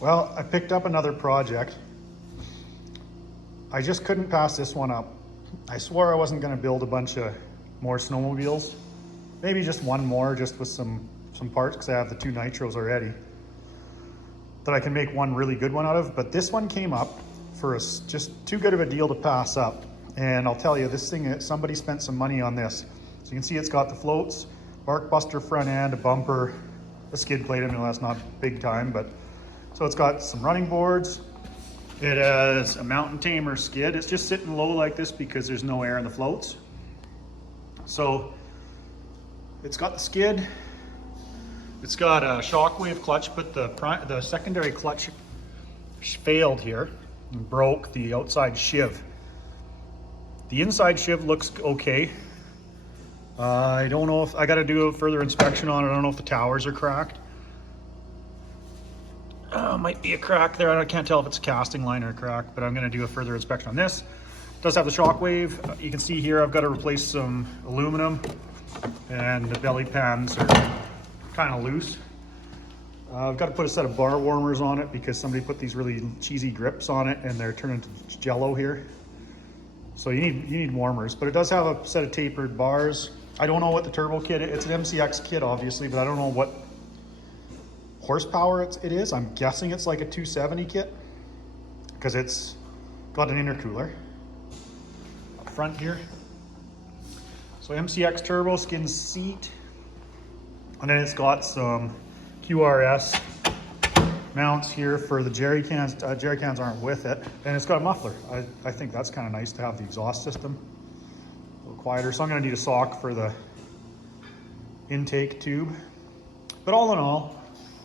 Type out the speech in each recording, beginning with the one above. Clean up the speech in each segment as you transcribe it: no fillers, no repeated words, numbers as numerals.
Well, I picked up another project. I just couldn't pass this one up. I swore I wasn't gonna build a bunch of more snowmobiles. Maybe just one more, just with some parts, because I have the 2 Nytros already that I can make one really good one out of. But this one came up for us, just too good of a deal to pass up. And I'll tell you, this thing, somebody spent some money on this. So you can see it's got the floats, bark buster front end, a bumper, a skid plate. I mean, that's not big time, but so it's got some running boards. It has a mountain tamer skid. It's just sitting low like this because there's no air in the floats. So it's got the skid. It's got a shockwave clutch, but the secondary clutch failed here and broke the outside shiv. The inside shiv looks okay. I don't know if I got to do a further inspection on it. I don't know if the towers are cracked. Might be a crack there. I can't tell if it's a casting line or a crack, but I'm going to do a further inspection on this. It does have the shockwave. You can see here I've got to replace some aluminum, and the belly pans are kind of loose. I've got to put a set of bar warmers on it because somebody put these really cheesy grips on it and they're turning to jello here. So you need warmers, but it does have a set of tapered bars. I don't know what the turbo kit is. It's an MCX kit, obviously, but I don't know what horsepower it is. I'm guessing it's like a 270 kit because it's got an intercooler up front here. So MCX turbo, skin seat, and then it's got some QRS mounts here for the jerry cans. Jerry cans aren't with it, and it's got a muffler. I think that's kind of nice to have the exhaust system a little quieter. So I'm going to need a sock for the intake tube. But all in all,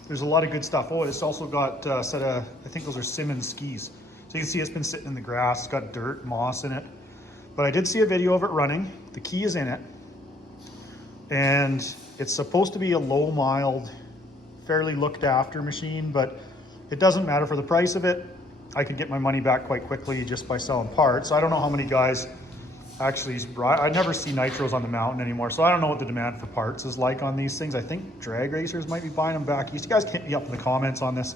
there's a lot of good stuff. Oh, it's also got a set of, I think those are Simmons skis. So you can see it's been sitting in the grass. It's got dirt, moss in it. But I did see a video of it running. The key is in it. And it's supposed to be a low mild, fairly looked after machine, but it doesn't matter for the price of it. I could get my money back quite quickly just by selling parts. I don't know how many guys actually, I never see Nytros on the mountain anymore, so I don't know what the demand for parts is like on these things. I think drag racers might be buying them back. You guys hit me up in the comments on this,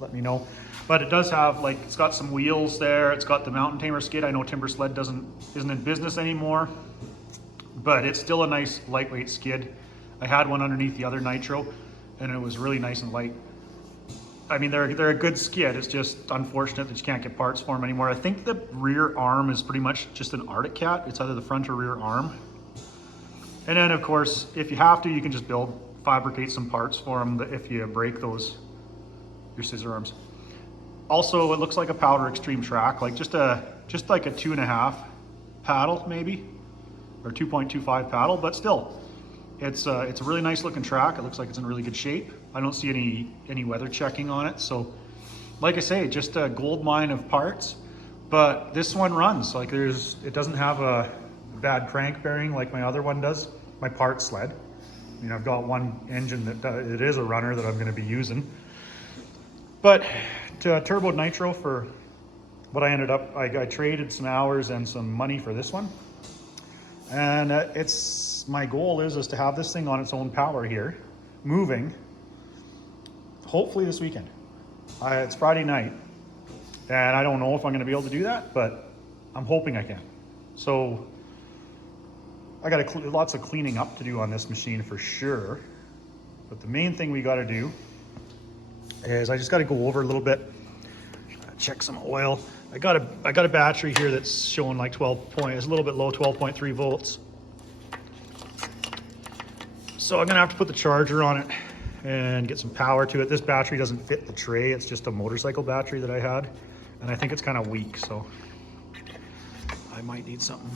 let me know. But it does have, like, it's got some wheels there. It's got the mountain tamer skid. I know Timber Sled isn't in business anymore, but it's still a nice lightweight skid. I had one underneath the other Nytro, and it was really nice and light. I mean, they're a good skid. It's just unfortunate that you can't get parts for them anymore. I think the rear arm is pretty much just an Arctic Cat. It's either the front or rear arm. And then, of course, if you have to, you can just fabricate some parts for them if you break your scissor arms. Also, it looks like a Powder Extreme track, like just like a 2.5 paddle maybe, or 2.25 paddle, but still. It's a really nice looking track. It looks like it's in really good shape. I don't see any weather checking on it. So like I say, just a gold mine of parts, but this one runs. Like it doesn't have a bad crank bearing like my other one does, my part sled. I mean, I've got one engine that it is a runner that I'm gonna be using. But to turbo Nytro for what I ended up, I traded some hours and some money for this one. And my goal is to have this thing on its own power here, moving, hopefully this weekend. It's Friday night, and I don't know if I'm gonna be able to do that, but I'm hoping I can. So I got lots of cleaning up to do on this machine for sure. But the main thing we gotta do is I just gotta go over a little bit, check some oil. I got a battery here that's showing like it's a little bit low, 12.3 volts. So I'm gonna have to put the charger on it and get some power to it. This battery doesn't fit the tray. It's just a motorcycle battery that I had. And I think it's kind of weak, so I might need something.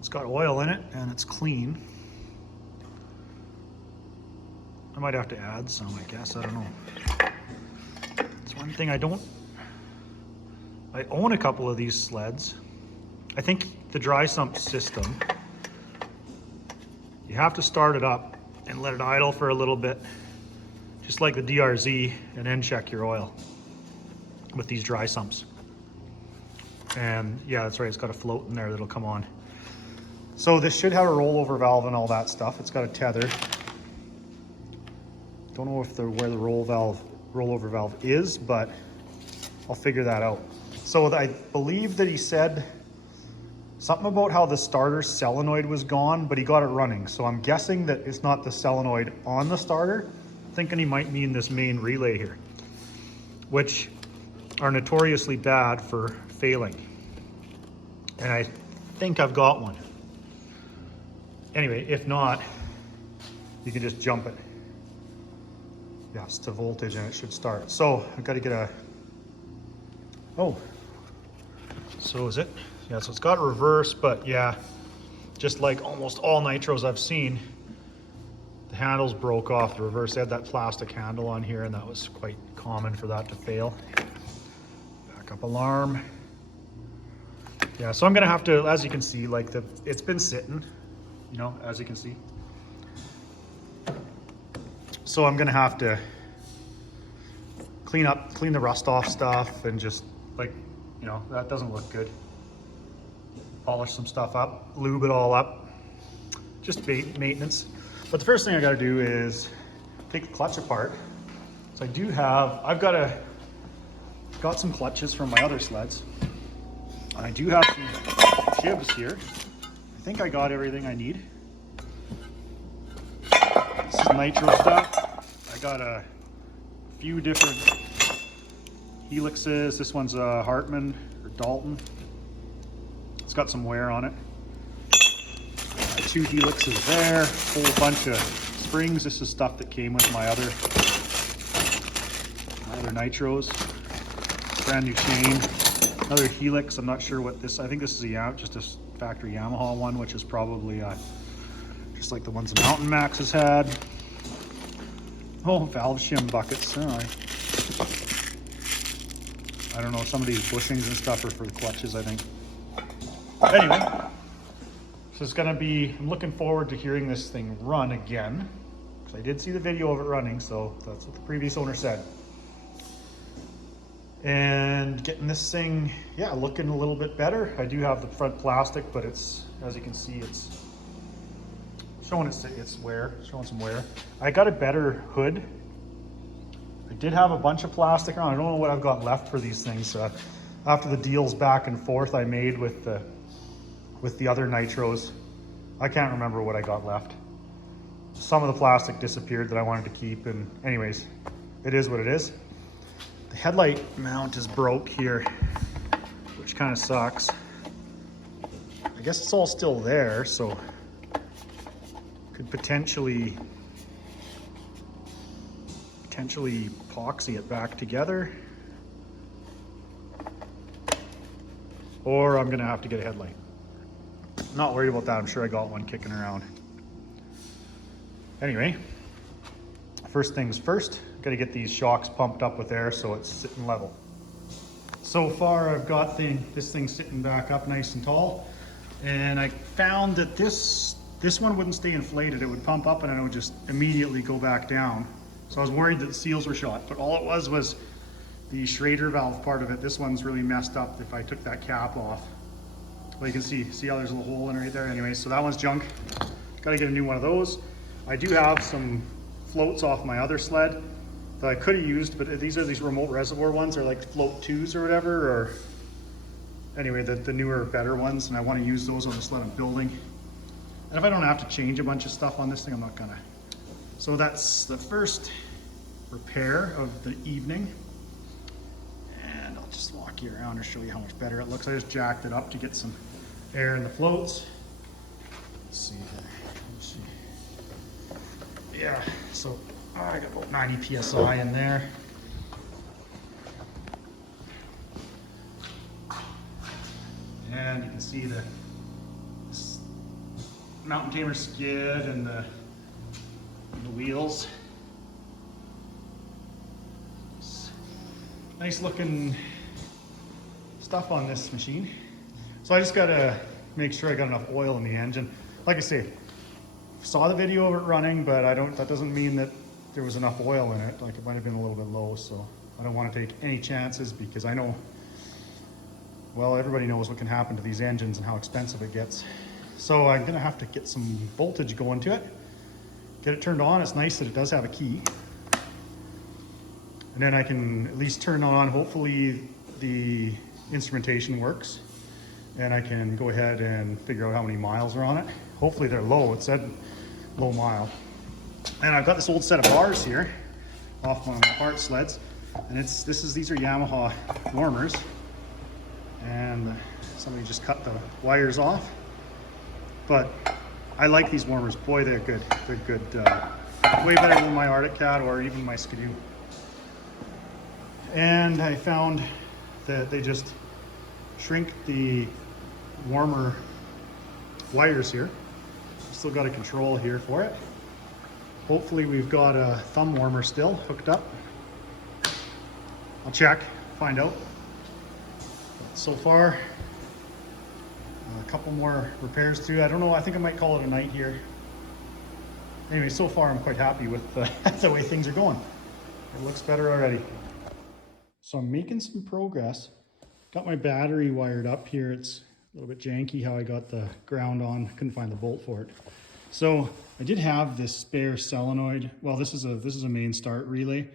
It's got oil in it and it's clean. I might have to add some, I guess, I don't know. It's one thing I own a couple of these sleds. I think the dry sump system, you have to start it up and let it idle for a little bit, just like the DRZ, and then check your oil with these dry sumps. And yeah, that's right, it's got a float in there that'll come on. So this should have a rollover valve and all that stuff. It's got a tether. Don't know if where the roll rollover valve is, but I'll figure that out. So I believe that he said something about how the starter solenoid was gone, but he got it running. So I'm guessing that it's not the solenoid on the starter. I'm thinking he might mean this main relay here, which are notoriously bad for failing. And I think I've got one. Anyway, if not, you can just jump it. Yes, to voltage and it should start. So I've got to get a, oh, so is it? Yeah, so it's got a reverse, but yeah, just like almost all Nitros I've seen, the handles broke off the reverse. They had that plastic handle on here and that was quite common for that to fail. Backup alarm. Yeah, so I'm gonna have to, as you can see, like it's been sitting, you know, as you can see. So I'm gonna have to clean the rust off stuff and just like, you know, that doesn't look good. Polish some stuff up, lube it all up, just maintenance. But the first thing I gotta do is take the clutch apart. So I do have, got some clutches from my other sleds. I do have some jibs here. I think I got everything I need. This is Nytro stuff. I got a few different helixes. This one's a Hartman or Dalton. It's got some wear on it. 2 helixes there, a whole bunch of springs. This is stuff that came with my other Nitros. Brand new chain. Another helix. I'm not sure what this. I think this is just a factory Yamaha one, which is probably just like the ones the Mountain Max has had. Oh, valve shim buckets. Oh, I don't know. Some of these bushings and stuff are for the clutches, I think. Anyway, so it's gonna be. I'm looking forward to hearing this thing run again, because I did see the video of it running. So that's what the previous owner said. And getting this thing, yeah, looking a little bit better. I do have the front plastic, but it's, as you can see, it's showing showing some wear. I got a better hood. I did have a bunch of plastic around. I don't know what I've got left for these things. After the deals back and forth I made with the other Nitros, I can't remember what I got left. Some of the plastic disappeared that I wanted to keep, and anyways, it is what it is. The headlight mount is broke here, which kind of sucks. I guess it's all still there, so could potentially epoxy it back together, or I'm gonna have to get a headlight. Not worried about that. I'm sure I got one kicking around. Anyway, first things first, got to get these shocks pumped up with air so it's sitting level. So far I've got this thing sitting back up nice and tall, and I found that this one wouldn't stay inflated. It would pump up and it would just immediately go back down. So I was worried that the seals were shot, but all it was the Schrader valve part of it. This one's really messed up if I took that cap off. Well, you can see how there's a little hole in it right there. Anyway, so that one's junk. Got to get a new one of those. I do have some floats off my other sled that I could have used, but these are these remote reservoir ones. They're like float 2s or whatever, or anyway, the newer, better ones, and I want to use those on the sled I'm building. And if I don't have to change a bunch of stuff on this thing, I'm not gonna. So that's the first repair of the evening. And I'll just walk you around and show you how much better it looks. I just jacked it up to get some air in the floats. Let's see here. Let's see. Yeah, so I got about 90 PSI in there. And you can see the Mountain Tamer skid and the wheels. Nice looking stuff on this machine. So I just gotta make sure I got enough oil in the engine. Like I say, saw the video of it running, but that doesn't mean that there was enough oil in it. Like, it might have been a little bit low, so I don't want to take any chances, because I know, well, everybody knows what can happen to these engines and how expensive it gets. So I'm gonna have to get some voltage going to it, get it turned on. It's nice that it does have a key. And then I can at least turn on, hopefully the instrumentation works. And I can go ahead and figure out how many miles are on it. Hopefully they're low, it said low mile. And I've got this old set of bars here off my part sleds. And these are Yamaha warmers. And somebody just cut the wires off. But I like these warmers, boy, they're good. They're good, way better than my Arctic Cat or even my Skidoo. And I found that they just shrink the warmer wires here. Still got a control here for it. Hopefully we've got a thumb warmer still hooked up. I'll check, find out. But so far, a couple more repairs to. I don't know, I think I might call it a night here. Anyway, so far I'm quite happy with the way things are going. It looks better already. So I'm making some progress. Got my battery wired up here. It's a little bit janky how I got the ground on. Couldn't find the bolt for it. So I did have this spare solenoid. Well, this is a main start relay,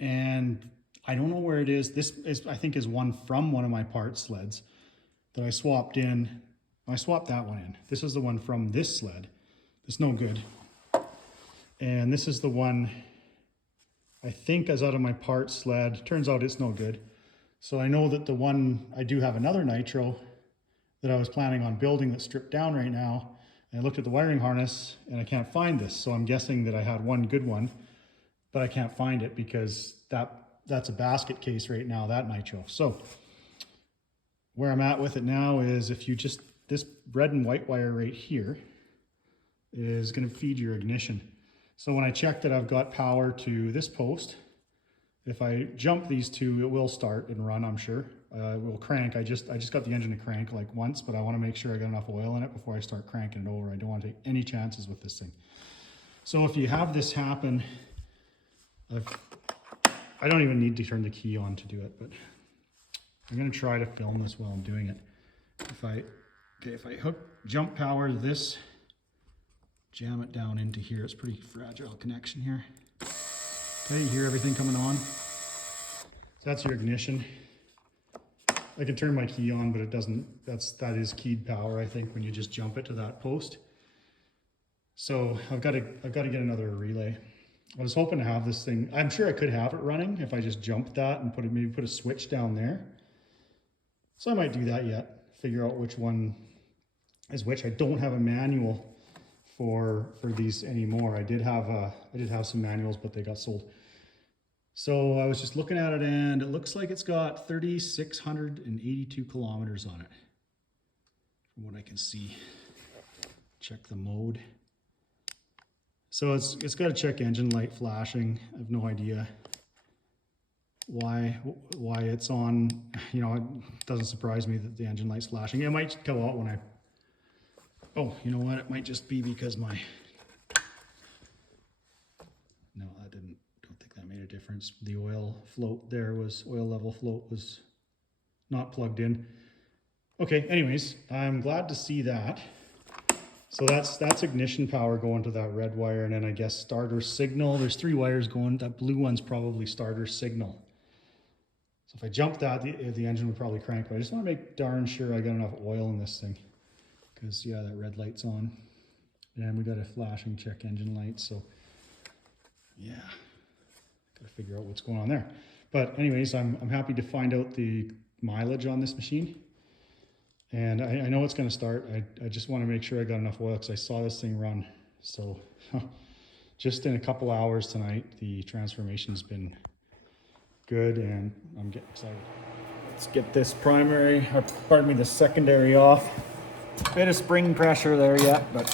and I don't know where it is. This is, I think, is one from one of my part sleds that I swapped in. I swapped that one in. This is the one from this sled. It's no good. And this is the one I think is out of my part sled. Turns out it's no good. So I know that the one, I do have another Nytro that I was planning on building that's stripped down right now. And I looked at the wiring harness and I can't find this. So I'm guessing that I had one good one, but I can't find it because that's a basket case right now, that Nytro. So where I'm at with it now is if you just, this red and white wire right here is going to feed your ignition. So when I check that I've got power to this post, if I jump these two, it will start and run, I'm sure. It will crank. I just got the engine to crank like once, but I want to make sure I got enough oil in it before I start cranking it over. I don't want to take any chances with this thing. So if you have this happen, I don't even need to turn the key on to do it, but I'm going to try to film this while I'm doing it. If I hook jump power to this, jam it down into here. It's pretty fragile connection here. Okay, you hear everything coming on. That's your ignition. I can turn my key on, but it doesn't. That is keyed power, I think, when you just jump it to that post. So I've got to get another relay. I was hoping to have this thing. I'm sure I could have it running if I just jumped that and maybe put a switch down there. So I might do that yet. Figure out which one is which. I don't have a manual for these anymore. I did have some manuals, but they got sold. So I was just looking at it and it looks like it's got 3,682 kilometers on it from what I can see. Check the mode. So it's got to check engine light flashing. I have no idea why it's on. You know, it doesn't surprise me that the engine light's flashing. It might go out when oh, you know what? It might just be because no, that didn't. Don't think that made a difference. The oil level float was not plugged in. Okay, anyways, I'm glad to see that. So that's ignition power going to that red wire, and then I guess starter signal. There's 3 wires going. That blue one's probably starter signal. So if I jump that, the engine would probably crank, but I just want to make darn sure I got enough oil in this thing. Because, yeah, that red light's on. And we got a flashing check engine light, so, yeah. Got to figure out what's going on there. But anyways, I'm happy to find out the mileage on this machine. And I know it's going to start. I just want to make sure I got enough oil because I saw this thing run. So just in a couple hours tonight, the transformation's been good and I'm getting excited. Let's get this primary, or pardon me, the secondary off. Bit of spring pressure there yet, but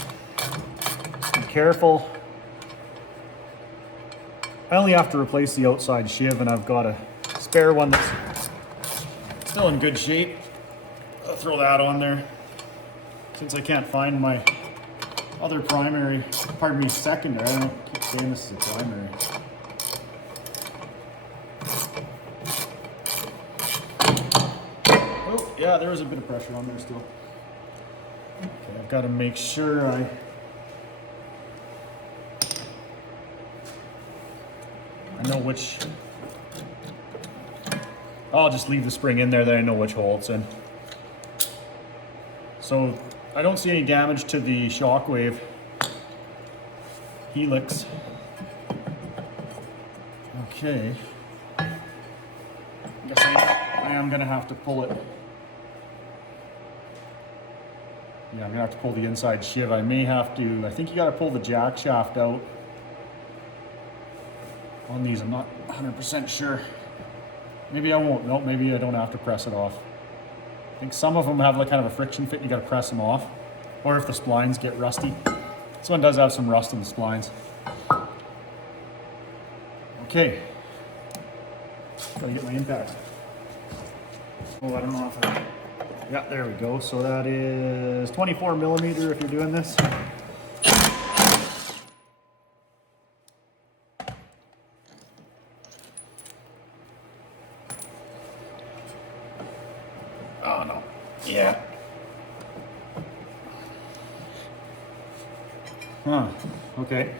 just be careful. I only have to replace the outside sheave and I've got a spare one that's still in good shape. I'll throw that on there. Since I can't find my other primary, pardon me, secondary. I don't keep saying this is a primary. Oh, yeah, there is a bit of pressure on there still. Okay, I've got to make sure I know which I'll just leave the spring in there, then I know which hole it's in. So I don't see any damage to the shockwave helix. Okay. I guess I am gonna have to pull it. Yeah, I'm gonna have to pull the inside shiv. I may have to, I think you gotta pull the jack shaft out on these. I'm not 100% sure. Maybe I won't. No, maybe I don't have to press it off. I think some of them have like kind of a friction fit. You gotta press them off. Or if the splines get rusty. This one does have some rust in the splines. Okay. Gotta get my impact. Oh, I don't know if I... Yeah, there we go. So that is 24 millimeter if you're doing this. Oh no. Yeah. Huh. Okay.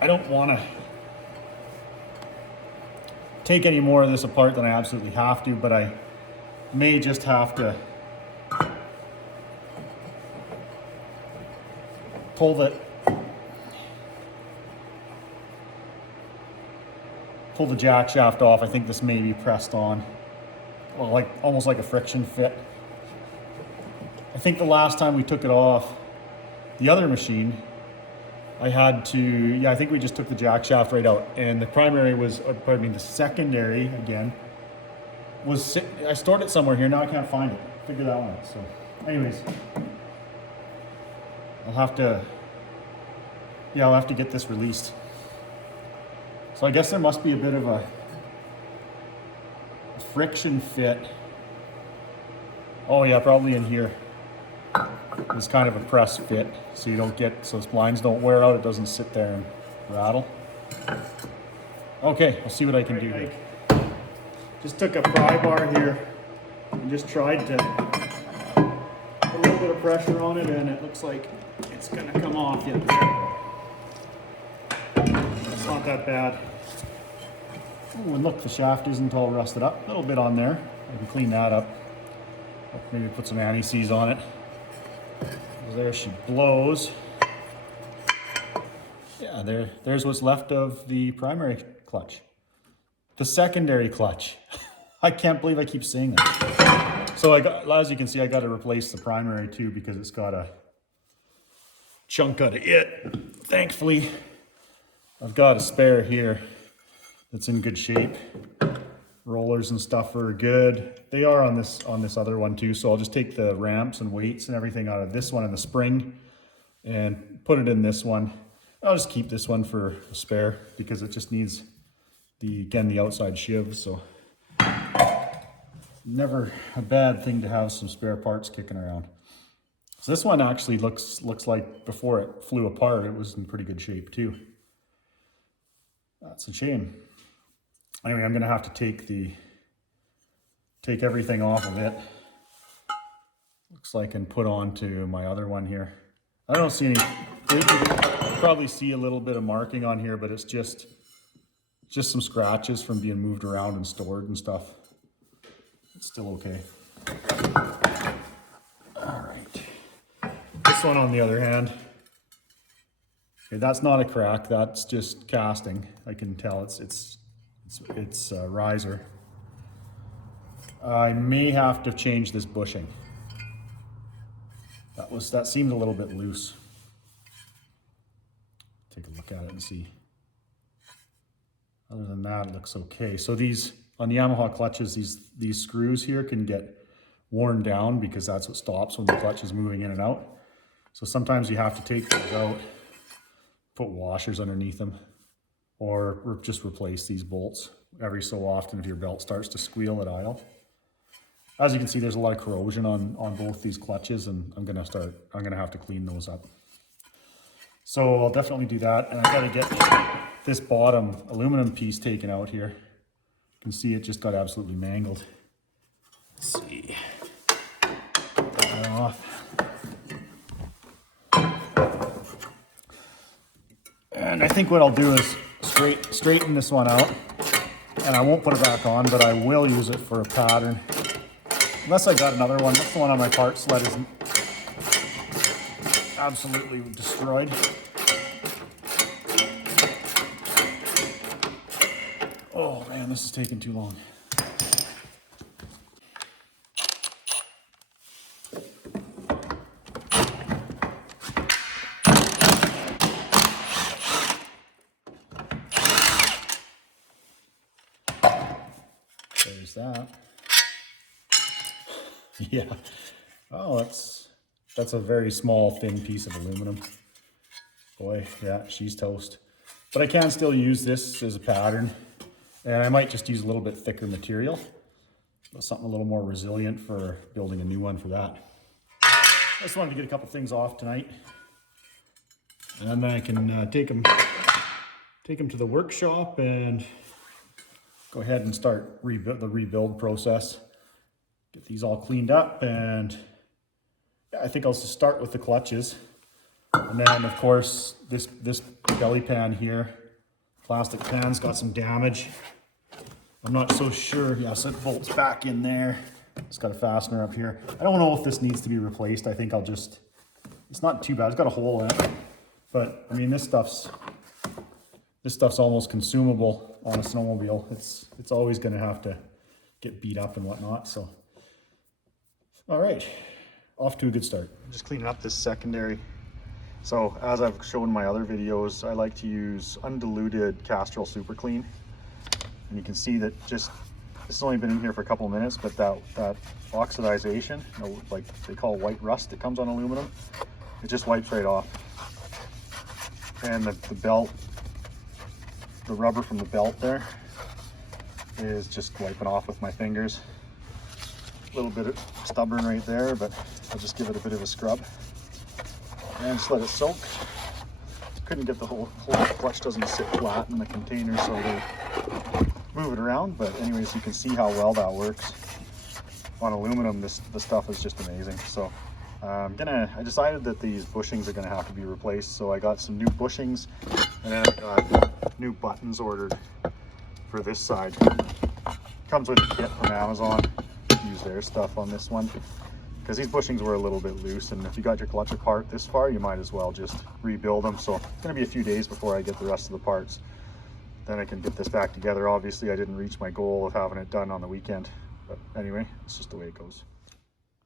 I don't want to take any more of this apart than I absolutely have to, but I may just have to pull the jack shaft off. I think this may be pressed on, well, like almost like a friction fit. I think the last time we took it off the other machine, I had to, yeah, I think we just took the jack shaft right out, and the primary was, pardon me, the secondary again was, I stored it somewhere here, now I can't find it. Figure that one out. So anyways, I'll have to get this released. So I guess there must be a bit of a friction fit. Oh yeah, probably in here. It's kind of a press fit, so you don't get, so splines don't wear out, it doesn't sit there and rattle. Okay, I'll see what I can do here. Just took a pry bar here and just tried to put a little bit of pressure on it, and it looks like it's gonna come off. Yeah, it's not that bad. Oh, and look, the shaft isn't all rusted up. A little bit on there. I can clean that up. Maybe put some anti-seize on it. There she blows. Yeah, there's what's left of the primary clutch. The secondary clutch. I can't believe I keep saying that. So as you can see, I got to replace the primary too because it's got a chunk out of it. Thankfully, I've got a spare here that's in good shape. Rollers and stuff are good. They are on this other one too. So I'll just take the ramps and weights and everything out of this one and the spring and put it in this one. I'll just keep this one for a spare because it just needs the outside shiv. So never a bad thing to have some spare parts kicking around. So this one actually looks like before it flew apart, it was in pretty good shape too. That's a shame. Anyway, I'm gonna have to take everything off of it. Looks like, and put onto my other one here. I don't see any, you can probably see a little bit of marking on here, but it's just some scratches from being moved around and stored and stuff. It's still okay. All right. This one on the other hand, okay, that's not a crack, that's just casting. I can tell it's riser. I may have to change this bushing. That seemed a little bit loose. Take a look at it and see. Other than that, it looks okay. So these, on the Yamaha clutches, these screws here can get worn down because that's what stops when the clutch is moving in and out. So sometimes you have to take those out, put washers underneath them, or just replace these bolts every so often if your belt starts to squeal at idle. As you can see, there's a lot of corrosion on both these clutches, and I'm gonna have to clean those up. So I'll definitely do that, and I gotta get this bottom aluminum piece taken out here. You can see it just got absolutely mangled. Let's see. Get that off. And I think what I'll do is straighten this one out. And I won't put it back on, but I will use it for a pattern. Unless I got another one. That's the one on my part sled is absolutely destroyed. Oh man, this is taking too long. There's that. Yeah. Oh, that's a very small, thin piece of aluminum. Boy, yeah, she's toast. But I can still use this as a pattern. And I might just use a little bit thicker material. Something a little more resilient for building a new one for that. I just wanted to get a couple things off tonight. And then I can take them to the workshop and go ahead and start the rebuild process. Get these all cleaned up, and yeah, I think I'll just start with the clutches. And then of course, this belly pan here, plastic pan's got some damage. I'm not so sure. Yes, it bolts back in there. It's got a fastener up here. I don't know if this needs to be replaced. I think it's not too bad. It's got a hole in it. But I mean, this stuff's almost consumable on a snowmobile. It's always gonna have to get beat up and whatnot, so. All right, off to a good start. I'm just cleaning up this secondary. So as I've shown in my other videos, I like to use undiluted Castrol Super Clean. And you can see that this has only been in here for a couple of minutes, but that oxidization, like they call white rust that comes on aluminum, it just wipes right off. And the belt, the rubber from the belt there is just wiping off with my fingers. A little bit stubborn right there, but I'll just give it a bit of a scrub and just let it soak. Couldn't get the whole clutch doesn't sit flat in the container, so they move it around. But anyways, you can see how well that works on aluminum. The stuff is just amazing. So I decided that these bushings are gonna have to be replaced. So I got some new bushings, and then I got new buttons ordered for this side. Comes with a kit from Amazon. Use their stuff on this one, because these bushings were a little bit loose, and if you got your clutch apart this far, you might as well just rebuild them. So it's going to be a few days before I get the rest of the parts. Then I can get this back together. Obviously I didn't reach my goal of having it done on the weekend, but anyway, it's just the way it goes.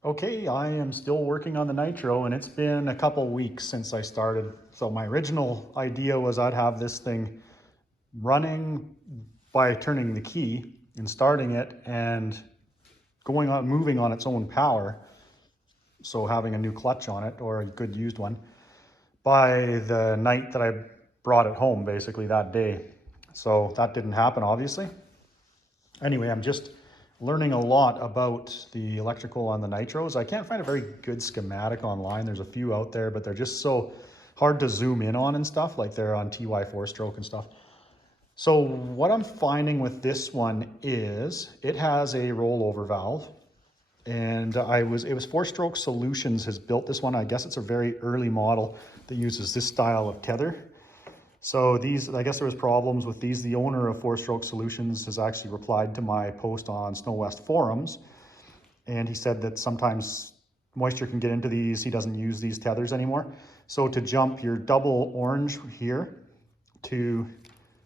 Okay, I am still working on the Nytro, and it's been a couple weeks since I started. So my original idea was I'd have this thing running by turning the key and starting it and moving on its own power. So having a new clutch on it, or a good used one, by the night that I brought it home, basically that day. So that didn't happen, obviously. Anyway, I'm just learning a lot about the electrical on the Nytros. I can't find a very good schematic online. There's a few out there, but they're just so hard to zoom in on and stuff, like they're on TY 4-stroke and stuff. So what I'm finding with this one is it has a rollover valve, and it was 4-Stroke Solutions has built this one. I guess it's a very early model that uses this style of tether. So these, I guess there was problems with these. The owner of 4-Stroke Solutions has actually replied to my post on Snow West forums, and he said that sometimes moisture can get into these. He doesn't use these tethers anymore. So to jump your double orange here to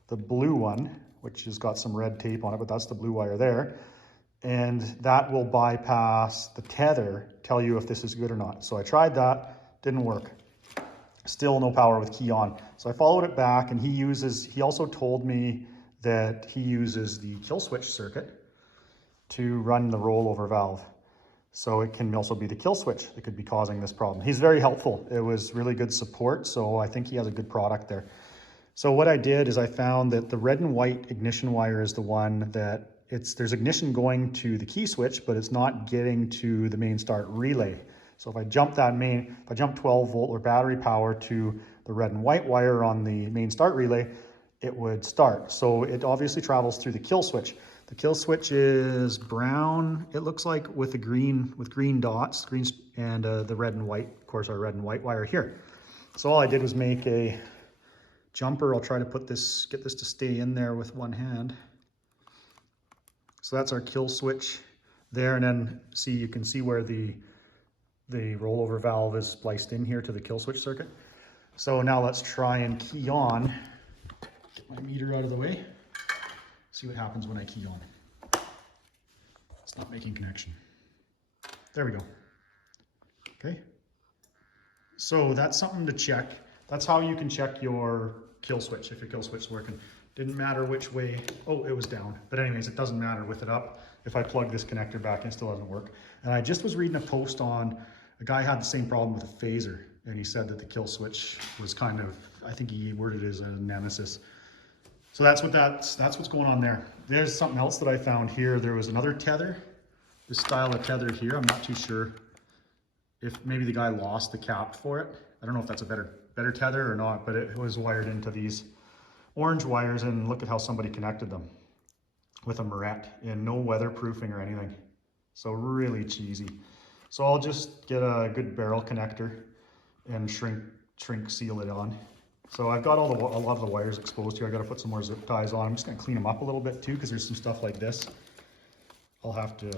the blue one, which has got some red tape on it, but that's the blue wire there. And that will bypass the tether, tell you if this is good or not. So I tried that, didn't work. Still no power with key on. So I followed it back, and he also told me that he uses the kill switch circuit to run the rollover valve. So it can also be the kill switch that could be causing this problem. He's very helpful. It was really good support. So I think he has a good product there. So what I did is I found that the red and white ignition wire is the one that there's ignition going to the key switch, but it's not getting to the main start relay. So if I jump 12 volt or battery power to the red and white wire on the main start relay, it would start. So it obviously travels through the kill switch. The kill switch is brown, it looks like, with green dots, and the red and white, of course, our red and white wire here. So all I did was make a jumper. I'll try to get this to stay in there with one hand. So that's our kill switch there, and then you can see where the rollover valve is spliced in here to the kill switch circuit. So now let's try and key on. Get my meter out of the way. See what happens when I key on. It's not making connection. There we go. Okay. So that's something to check. That's how you can check your kill switch, if your kill switch is working. Didn't matter which way. Oh, it was down. But anyways, it doesn't matter with it up. If I plug this connector back in, it still doesn't work. And I just was reading a post on, a guy had the same problem with a phaser, and he said that the kill switch was kind of, I think he worded it as a nemesis. So that's what's going on there. There's something else that I found here. There was another tether, this style of tether here. I'm not too sure if maybe the guy lost the cap for it. I don't know if that's a better tether or not, but it was wired into these orange wires, and look at how somebody connected them with a Moret, and no weatherproofing or anything. So really cheesy. So I'll just get a good barrel connector and shrink seal it on. So I've got a lot of the wires exposed here. I got to put some more zip ties on. I'm just going to clean them up a little bit too, because there's some stuff like this I'll have to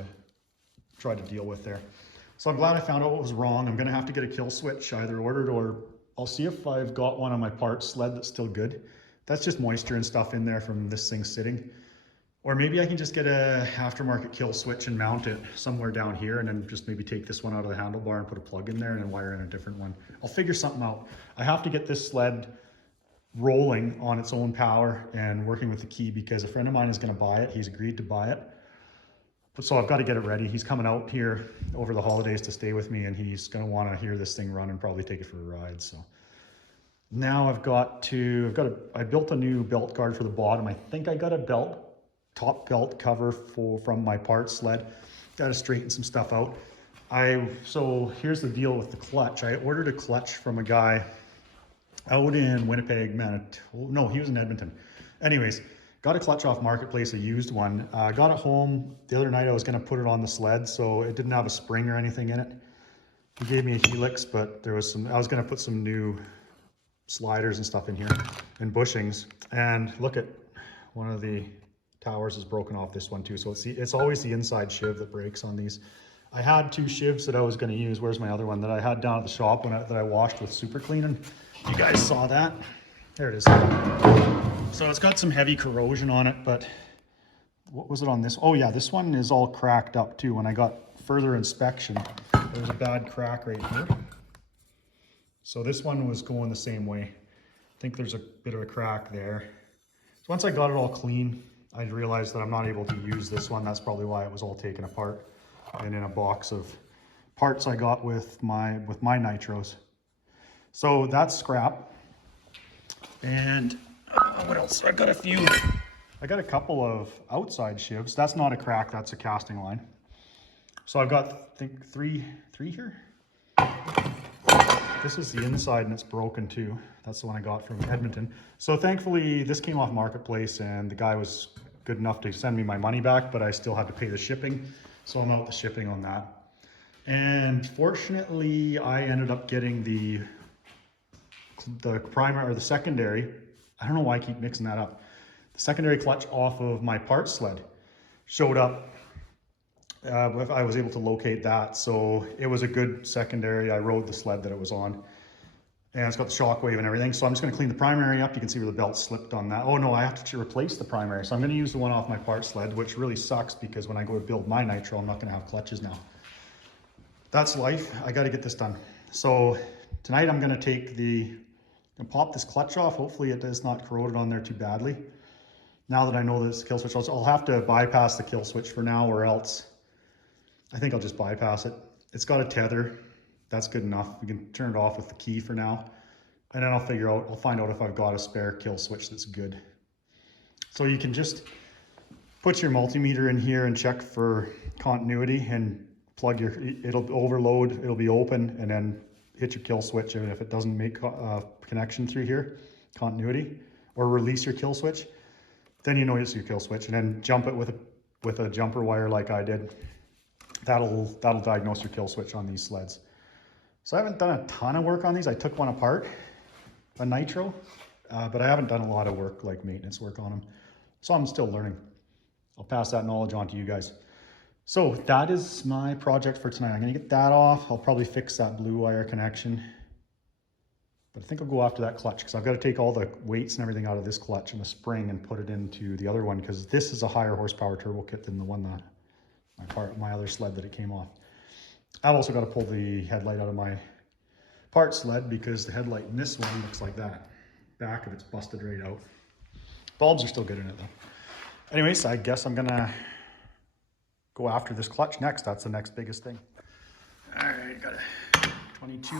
try to deal with there. So I'm glad I found out what was wrong. I'm going to have to get a kill switch either ordered, or I'll see if I've got one on my parts sled that's still good. That's just moisture and stuff in there from this thing sitting. Or maybe I can just get a aftermarket kill switch and mount it somewhere down here, and then just maybe take this one out of the handlebar and put a plug in there and then wire in a different one. I'll figure something out. I have to get this sled rolling on its own power and working with the key, because a friend of mine is going to buy it. He's agreed to buy it. So I've got to get it ready. He's coming out here over the holidays to stay with me, and he's going to want to hear this thing run and probably take it for a ride. So now I built a new belt guard for the bottom. I think I got a top belt cover from my parts sled. Got to straighten some stuff out. So here's the deal with the clutch. I ordered a clutch from a guy out in Winnipeg, Manitoba. No, he was in Edmonton. Anyways, got a clutch off Marketplace, a used one. Got it home the other night. I was going to put it on the sled, so it didn't have a spring or anything in it. He gave me a helix, but I was going to put some new sliders and stuff in here and bushings. And look at one of the towers is broken off this one too. So it's always the inside shiv that breaks on these. I had two shivs that I was going to use. Where's my other one that I had down at the shop that I washed with super cleaning? You guys saw that. There it is. So it's got some heavy corrosion on it, but what was it on this? Oh yeah, this one is all cracked up too. When I got further inspection, there was a bad crack right here. So this one was going the same way. I think there's a bit of a crack there. So once I got it all clean, I realized that I'm not able to use this one. That's probably why it was all taken apart and in a box of parts I got with my Nytros. So that's scrap. And what else? I got a couple of outside shivs. That's not a crack, that's a casting line. So I've got, I think, three here. This is the inside and it's broken too. That's the one I got from Edmonton. So thankfully this came off Marketplace and the guy was good enough to send me my money back, but I still had to pay the shipping. So I'm out the shipping on that. And fortunately I ended up getting the primary, or the secondary. I don't know why I keep mixing that up. The secondary clutch off of my parts sled showed up. I was able to locate that, so it was a good secondary. I rode the sled that it was on, and it's got the shockwave and everything. So I'm just going to clean the primary up. You can see where the belt slipped on that. Oh no, I have to replace the primary, so I'm going to use the one off my parts sled, which really sucks because when I go to build my Nytro, I'm not going to have clutches now. That's life. I got to get this done. So tonight I'm going to pop this clutch off. Hopefully it is not corroded on there too badly. Now that I know that it's a kill switch, I'll have to bypass the kill switch for now, or else I think I'll just bypass it. It's got a tether. That's good enough. We can turn it off with the key for now. And then I'll find out if I've got a spare kill switch that's good. So you can just put your multimeter in here and check for continuity and plug it'll overload, it'll be open, and then hit your kill switch. And if it doesn't make a connection through here, continuity, or release your kill switch, then you know it's your kill switch, and then jump it with a jumper wire like I did. That'll diagnose your kill switch on these sleds. So I haven't done a ton of work on these. I took one apart, a Nytro, but I haven't done a lot of work, like maintenance work on them. So I'm still learning. I'll pass that knowledge on to you guys. So that is my project for tonight. I'm gonna get that off. I'll probably fix that blue wire connection. But I think I'll go after that clutch because I've got to take all the weights and everything out of this clutch and the spring and put it into the other one, because this is a higher horsepower turbo kit than the one that my other sled that it came off. I've also got to pull the headlight out of my part sled because the headlight in this one looks like that. Back of it's busted right out. Bulbs are still good in it though. Anyways, I guess I'm gonna go after this clutch next. That's the next biggest thing. All right, got a 22.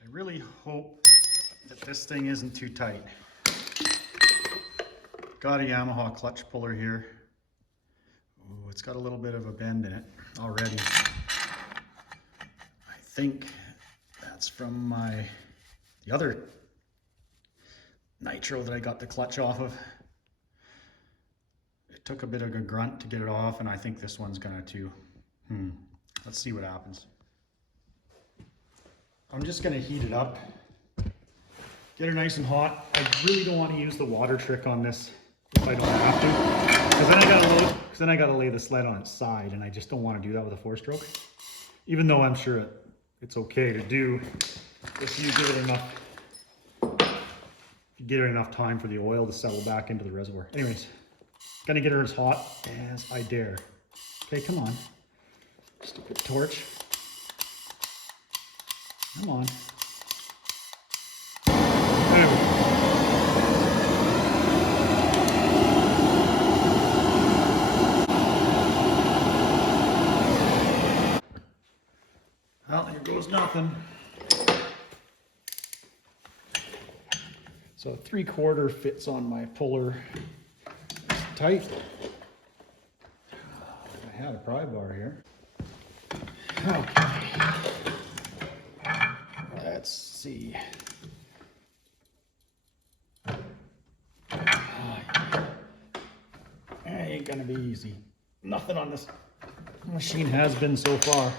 I really hope that this thing isn't too tight. Got a Yamaha clutch puller here. Ooh, it's got a little bit of a bend in it already. I think that's from the other Nytro that I got the clutch off of. It took a bit of a grunt to get it off, and I think this one's gonna too. Let's see what happens. I'm just gonna heat it up, get her nice and hot. I really don't want to use the water trick on this if I don't have to, because then I gotta lay the sled on its side, and I just don't want to do that with a 4-stroke. Even though I'm sure it's okay to do if you give it enough, if you give it enough time for the oil to settle back into the reservoir. Anyways, gonna get her as hot as I dare. Okay, come on, stupid torch. Come on. There we go. Well, here goes nothing. So 3/4 fits on my puller. It's tight. I had a pry bar here. Okay. Let's see. Ain't gonna be easy. Nothing on this machine has been so far.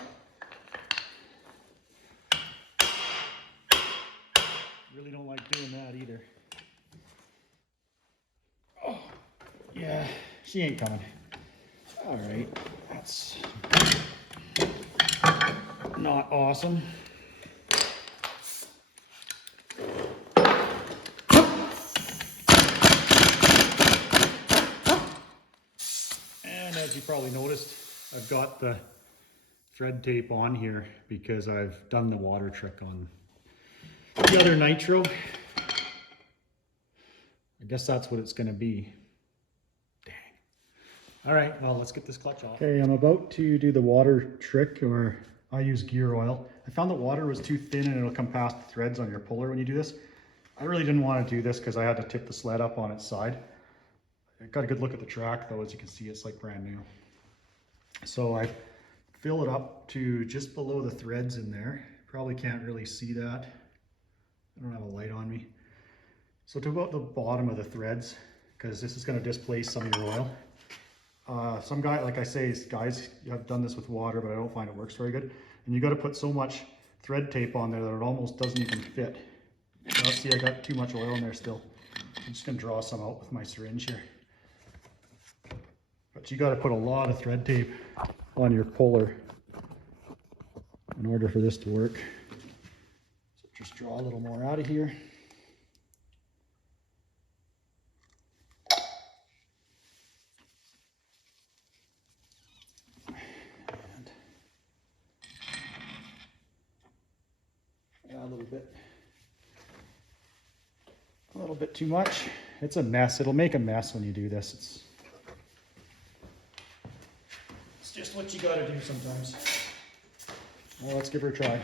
Really don't like doing that either. Oh, yeah, she ain't coming. All right, that's not awesome. As you probably noticed, I've got the thread tape on here because I've done the water trick on the other Nytro. I guess that's what it's going to be. Dang. All right, well, let's get this clutch off. Okay, I'm about to do the water trick, or I use gear oil. I found the water was too thin and it'll come past the threads on your puller when you do this. I really didn't want to do this because I had to tip the sled up on its side. I got a good look at the track though. As you can see, it's like brand new. So I fill it up to just below the threads in there. Probably can't really see that. I don't have a light on me. So to about the bottom of the threads, because this is going to displace some of your oil. Some guy, like I say, guys have done this with water, but I don't find it works very good. And you got to put so much thread tape on there that it almost doesn't even fit. Now, see, I got too much oil in there still. I'm just going to draw some out with my syringe here. But you got to put a lot of thread tape on your puller in order for this to work. So just draw a little more out of here. And yeah, a little bit too much. It's a mess. It'll make a mess when you do this. It's just what you gotta do sometimes. Well, let's give her a try.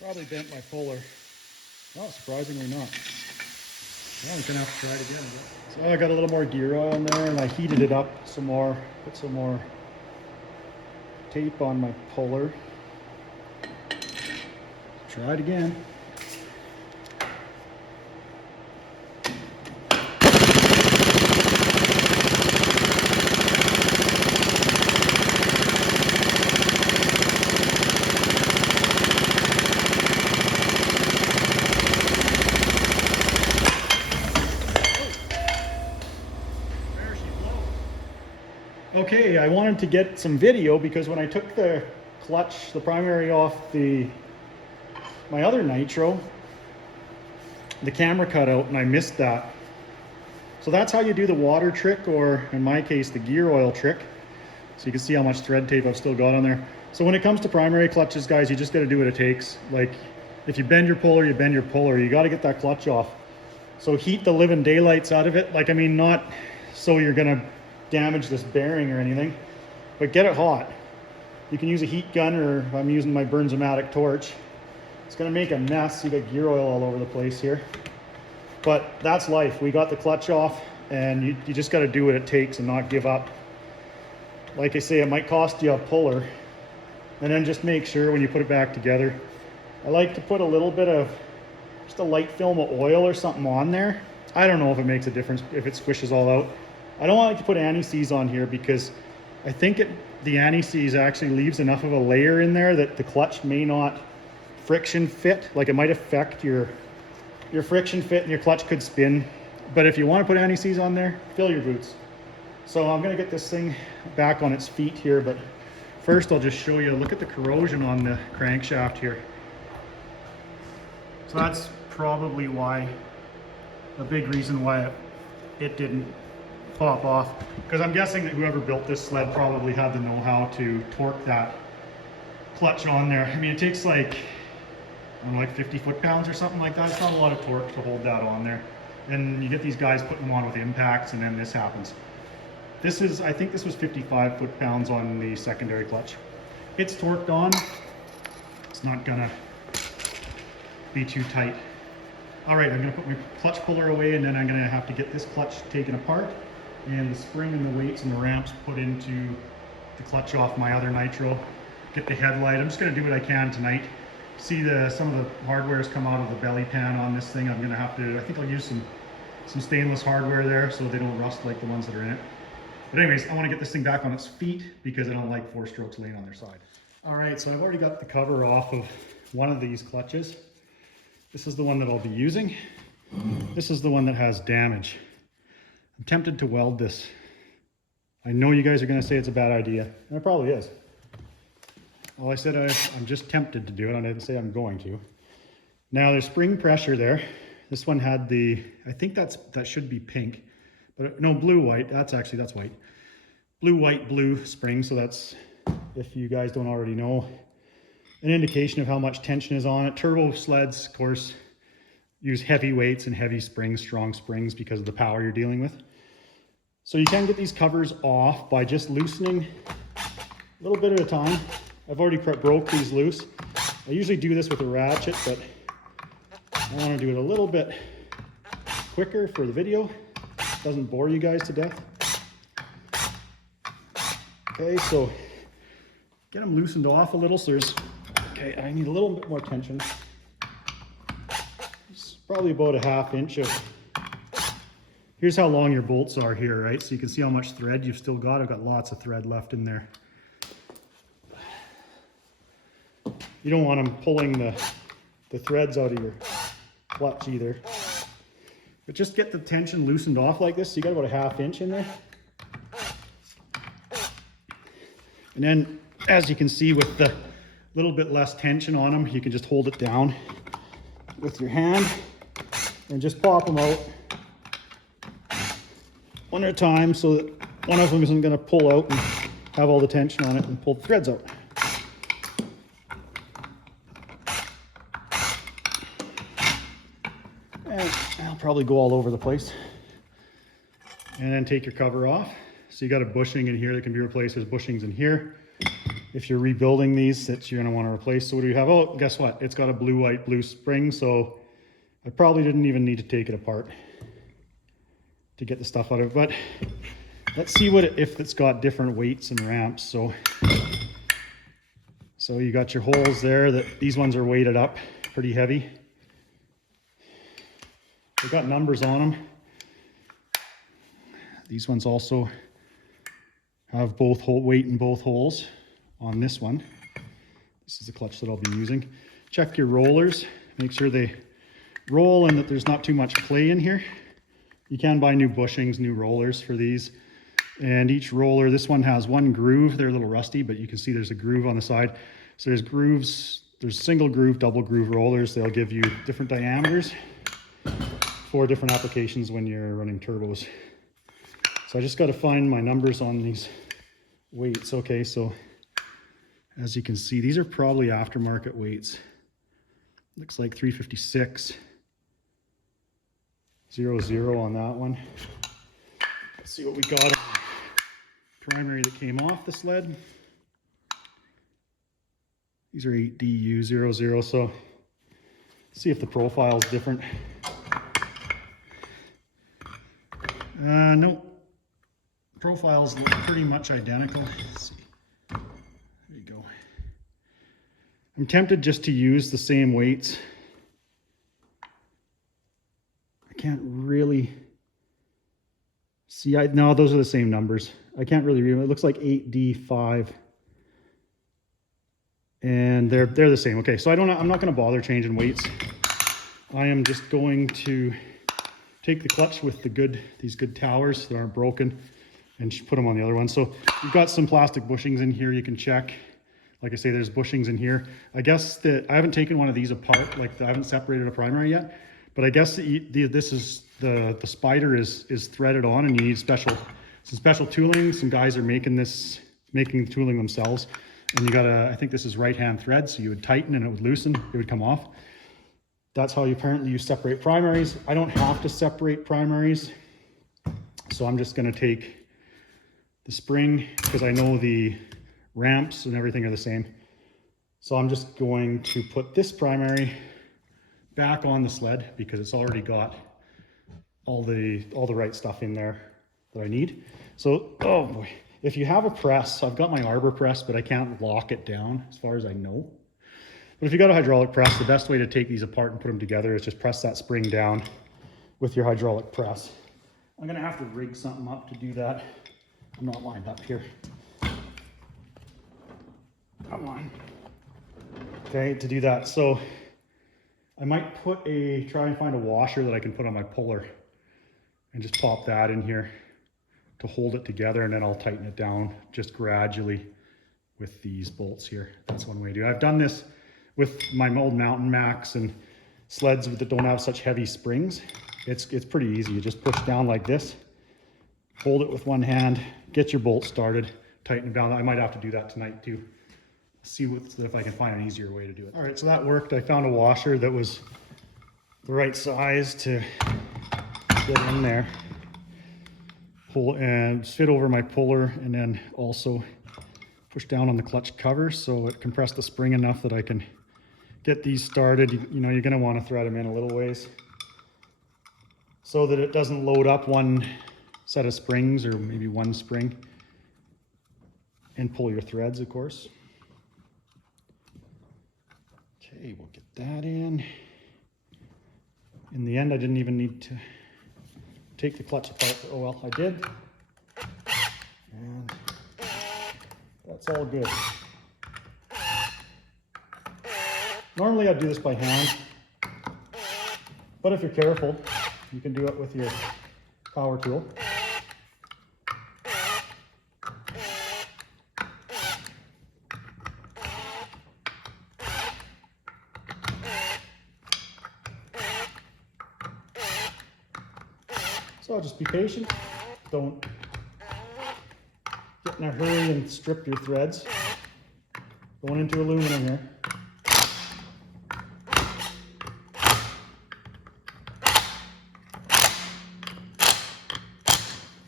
Probably bent my puller. Well, surprisingly not. Well, I'm gonna have to try it again. So I got a little more gear oil in there, and I heated it up some more. Put some more tape on my puller. Try it again. Okay, I wanted to get some video because when I took the clutch, the primary off my other Nytro, the camera cut out and I missed that. So that's how you do the water trick, or in my case, the gear oil trick. So you can see how much thread tape I've still got on there. So when it comes to primary clutches, guys, you just got to do what it takes. Like if you bend your puller, you bend your puller. You got to get that clutch off. So heat the living daylights out of it. Like, I mean, not so you're going to damage this bearing or anything, but get it hot. You can use a heat gun, or I'm using my Bernzomatic torch. It's going to make a mess. You got gear oil all over the place here, but that's life. We got the clutch off, and you just got to do what it takes and not give up. Like I say, it might cost you a puller, and then just make sure when you put it back together. I like to put a little bit of just a light film of oil or something on there. I don't know if it makes a difference if it squishes all out. I don't like to put anti-seize on here because I think the anti-seize actually leaves enough of a layer in there that the clutch may not friction fit. Like, it might affect your friction fit and your clutch could spin. But if you want to put anti-seize on there, fill your boots. So I'm going to get this thing back on its feet here, but first I'll just show you, look at the corrosion on the crankshaft here. So that's probably why, a big reason why it didn't pop off, because I'm guessing that whoever built this sled probably had the know-how to torque that clutch on there. I mean, it takes like, I don't know, like 50 foot-pounds or something like that. It's not a lot of torque to hold that on there. And you get these guys putting them on with impacts, and then this happens. This is, I think this was 55 foot-pounds on the secondary clutch. It's torqued on. It's not gonna be too tight. All right, I'm gonna put my clutch puller away, and then I'm gonna have to get this clutch taken apart and the spring and the weights and the ramps put into the clutch off my other Nytro. Get the headlight. I'm just gonna do what I can tonight. See some of the hardware's come out of the belly pan on this thing. I'm gonna have to, I think I'll use some stainless hardware there so they don't rust like the ones that are in it. But anyways, I wanna get this thing back on its feet because I don't like 4 strokes laying on their side. All right, so I've already got the cover off of one of these clutches. This is the one that I'll be using. This is the one that has damage. I'm tempted to weld this. I know you guys are gonna say it's a bad idea, and it probably is. Well, I said I'm just tempted to do it, and I didn't say I'm going to. Now there's spring pressure there. This one had I think that should be pink, but no, blue-white, that's white. Blue, white, blue spring, so that's, if you guys don't already know, an indication of how much tension is on it. Turbo sleds, of course, use heavy weights and heavy springs, strong springs, because of the power you're dealing with. So you can get these covers off by just loosening a little bit at a time. I've already broke these loose. I usually do this with a ratchet, but I want to do it a little bit quicker for the video. Doesn't bore you guys to death. Okay, so get them loosened off a little. So there's, okay, I need a little bit more tension. It's probably about a ½ inch of, here's how long your bolts are here, right? So you can see how much thread you've still got. I've got lots of thread left in there. You don't want them pulling the threads out of your clutch either. But just get the tension loosened off like this. So you got about a ½ inch in there. And then, as you can see, with the little bit less tension on them, you can just hold it down with your hand and just pop them out one at a time so that one of them isn't going to pull out and have all the tension on it and pull the threads out. And I'll probably go all over the place. And then take your cover off. So you got a bushing in here that can be replaced. There's bushings in here. If you're rebuilding these, that you're going to want to replace. So what do you have? Oh, guess what? It's got a blue, white, blue spring. So I probably didn't even need to take it apart to get the stuff out of it. But let's see if it's got different weights and ramps. So you got your holes there. These ones are weighted up. pretty heavy. They've got numbers on them. These ones also have both weight in both holes on this one. This is the clutch that I'll be using. Check your rollers, make sure they roll and that there's not too much play in here. You can buy new bushings, new rollers for these. And each roller, this one has one groove. They're a little rusty, but you can see there's a groove on the side. So there's grooves, there's single groove, double groove rollers. They'll give you different diameters for different applications when you're running turbos. So I just got to find my numbers on these weights. Okay, so as you can see, these are probably aftermarket weights. Looks like 356, 00 on that one. Let's see what we got on the primary that came off the sled. These are 8DU00, so see if the profile is different. No, profiles look pretty much identical. Let's see. There you go. I'm tempted just to use the same weights. I can't really see. No, those are the same numbers. I can't really read them. It looks like 8D5. And they're the same. Okay, so I'm not going to bother changing weights. I am just going to take the clutch with these good towers that aren't broken and put them on the other one. So you've got some plastic bushings in here you can check. Like I say, there's bushings in here. I guess that I haven't taken one of these apart, like I haven't separated a primary yet, but I guess this is the spider is threaded on, and you need some special tooling. Some guys are making the tooling themselves. And I think this is right-hand thread, so you would tighten and it would loosen, it would come off. That's how apparently you separate primaries. I don't have to separate primaries, so I'm just gonna take the spring, because I know the ramps and everything are the same. So I'm just going to put this primary back on the sled because it's already got all the right stuff in there that I need. So, oh boy. If you have a press, I've got my arbor press, but I can't lock it down as far as I know. But if you got a hydraulic press, the best way to take these apart and put them together is just press that spring down with your hydraulic press. I'm gonna have to rig something up to do that. I'm not lined up here. Come on. Okay, to do that. So I might try and find a washer that I can put on my puller and just pop that in here to hold it together, and then I'll tighten it down just gradually with these bolts here. That's one way to do it. I've done this with my old Mountain Max and sleds that don't have such heavy springs. It's pretty easy. You just push down like this, hold it with one hand, get your bolt started, tighten it down. I might have to do that tonight too. See if I can find an easier way to do it. All right, so that worked. I found a washer that was the right size to get in there. Pull and fit over my puller, and then also push down on the clutch cover so it compressed the spring enough that I can get these started. You know, you're going to want to thread them in a little ways so that it doesn't load up one set of springs, or maybe one spring, and pull your threads, of course. Okay, we'll get that in. In the end, I didn't even need to take the clutch apart. Oh well, I did. And that's all good. Normally I'd do this by hand, but if you're careful, you can do it with your power tool. So just be patient. Don't get in a hurry and strip your threads. Going into aluminum here.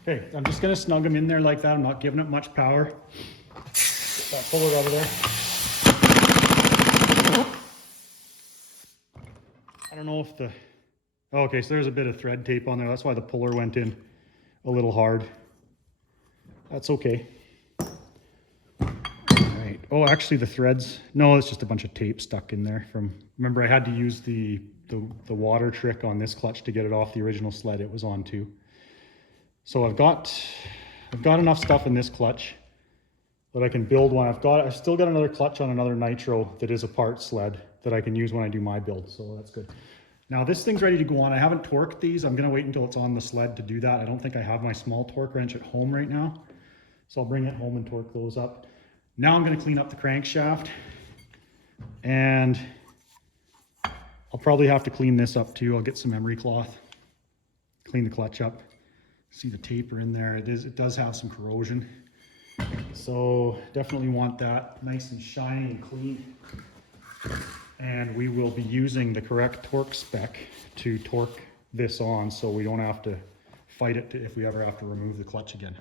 Okay, I'm just gonna snug them in there like that. I'm not giving it much power. Get that puller out of there. I don't know if oh, okay, so there's a bit of thread tape on there. That's why the puller went in a little hard. That's okay. All right. Oh, actually the threads, no, it's just a bunch of tape stuck in there from, remember I had to use the water trick on this clutch to get it off the original sled it was on too. So I've got enough stuff in this clutch that I can build one. I've still got another clutch on another Nytro that is a part sled that I can use when I do my build, so that's good. Now this thing's ready to go on. I haven't torqued these. I'm gonna wait until it's on the sled to do that. I don't think I have my small torque wrench at home right now, so I'll bring it home and torque those up. Now I'm gonna clean up the crankshaft, and I'll probably have to clean this up too. I'll get some emery cloth, clean the clutch up. See the taper in there. It does have some corrosion. So definitely want that nice and shiny and clean. And we will be using the correct torque spec to torque this on, so we don't have to fight it if we ever have to remove the clutch again.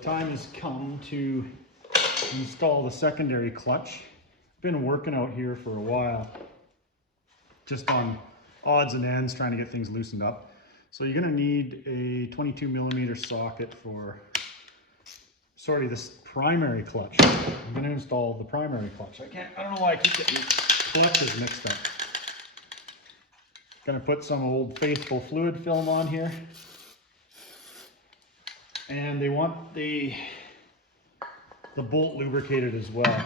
Time has come to install the secondary clutch. I've been working out here for a while, just on odds and ends, trying to get things loosened up. So you're going to need a 22mm socket for, this primary clutch. I'm going to install the primary clutch. I don't know why I keep getting clutches mixed up. Going to put some old faithful fluid film on here. And they want the bolt lubricated as well.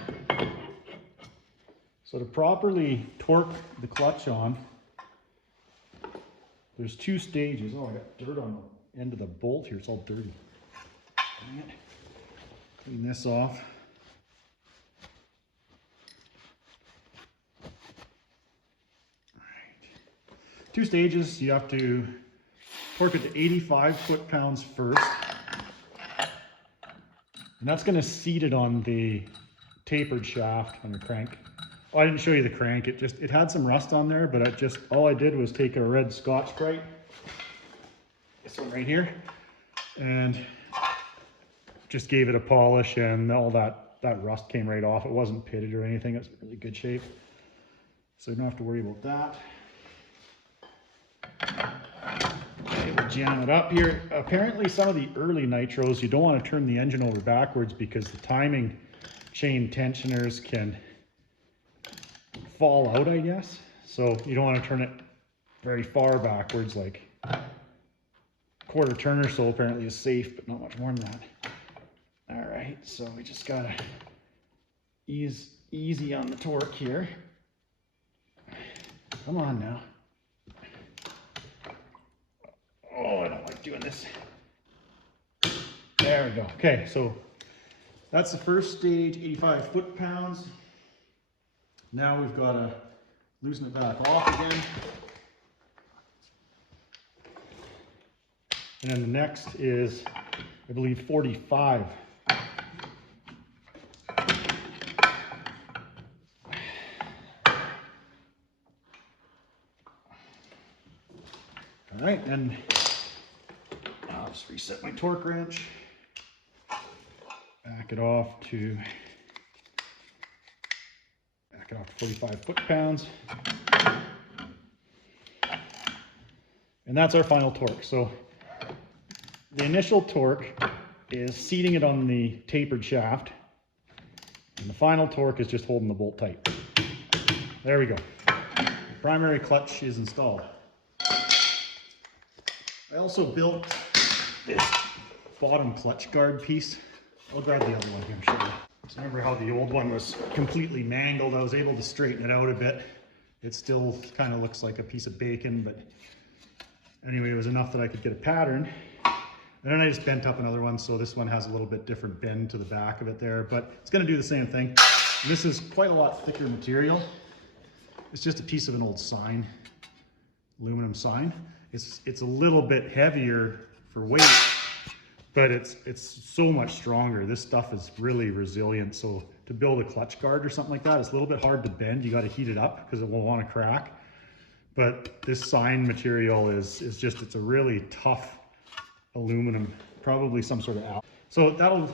So to properly torque the clutch on, there's 2 stages. Oh, I got dirt on the end of the bolt here. It's all dirty. Dang it. Clean this off. All right. 2 stages. You have to torque it to 85 foot-pounds first. And that's going to seat it on the tapered shaft on the crank. Oh, I didn't show you the crank. It had some rust on there, but all I did was take a red Scotch-Brite, this one right here, and just gave it a polish, and all that rust came right off. It wasn't pitted or anything. It's in really good shape. So you don't have to worry about that. We'll jam it up here. Apparently some of the early Nytros, you don't want to turn the engine over backwards because the timing chain tensioners can fall out, I guess. So you don't want to turn it very far backwards, like a quarter turn or so apparently is safe, but not much more than that. All right, so we just gotta ease easy on the torque here. Come on now. Oh, I don't like doing this. There we go. Okay, so that's the first stage, 85 foot-pounds. Now we've got to loosen it back off again. And then the next is, I believe, 45. All right, and I'll just reset my torque wrench. Back it off to 45 foot-pounds. And that's our final torque. So the initial torque is seating it on the tapered shaft, and the final torque is just holding the bolt tight. There we go. The primary clutch is installed. I also built this bottom clutch guard piece. I'll grab the other one here and show you. So remember how the old one was completely mangled? I was able to straighten it out a bit. It still kind of looks like a piece of bacon, but anyway, it was enough that I could get a pattern. And then I just bent up another one, so this one has a little bit different bend to the back of it there, but it's going to do the same thing. This is quite a lot thicker material. It's just a piece of an old sign, aluminum sign. It's a little bit heavier for weight, but it's so much stronger. This stuff is really resilient. So to build a clutch guard or something like that, it's a little bit hard to bend. You got to heat it up because it will want to crack. But this sign material is just, it's a really tough aluminum, probably some sort of alloy. So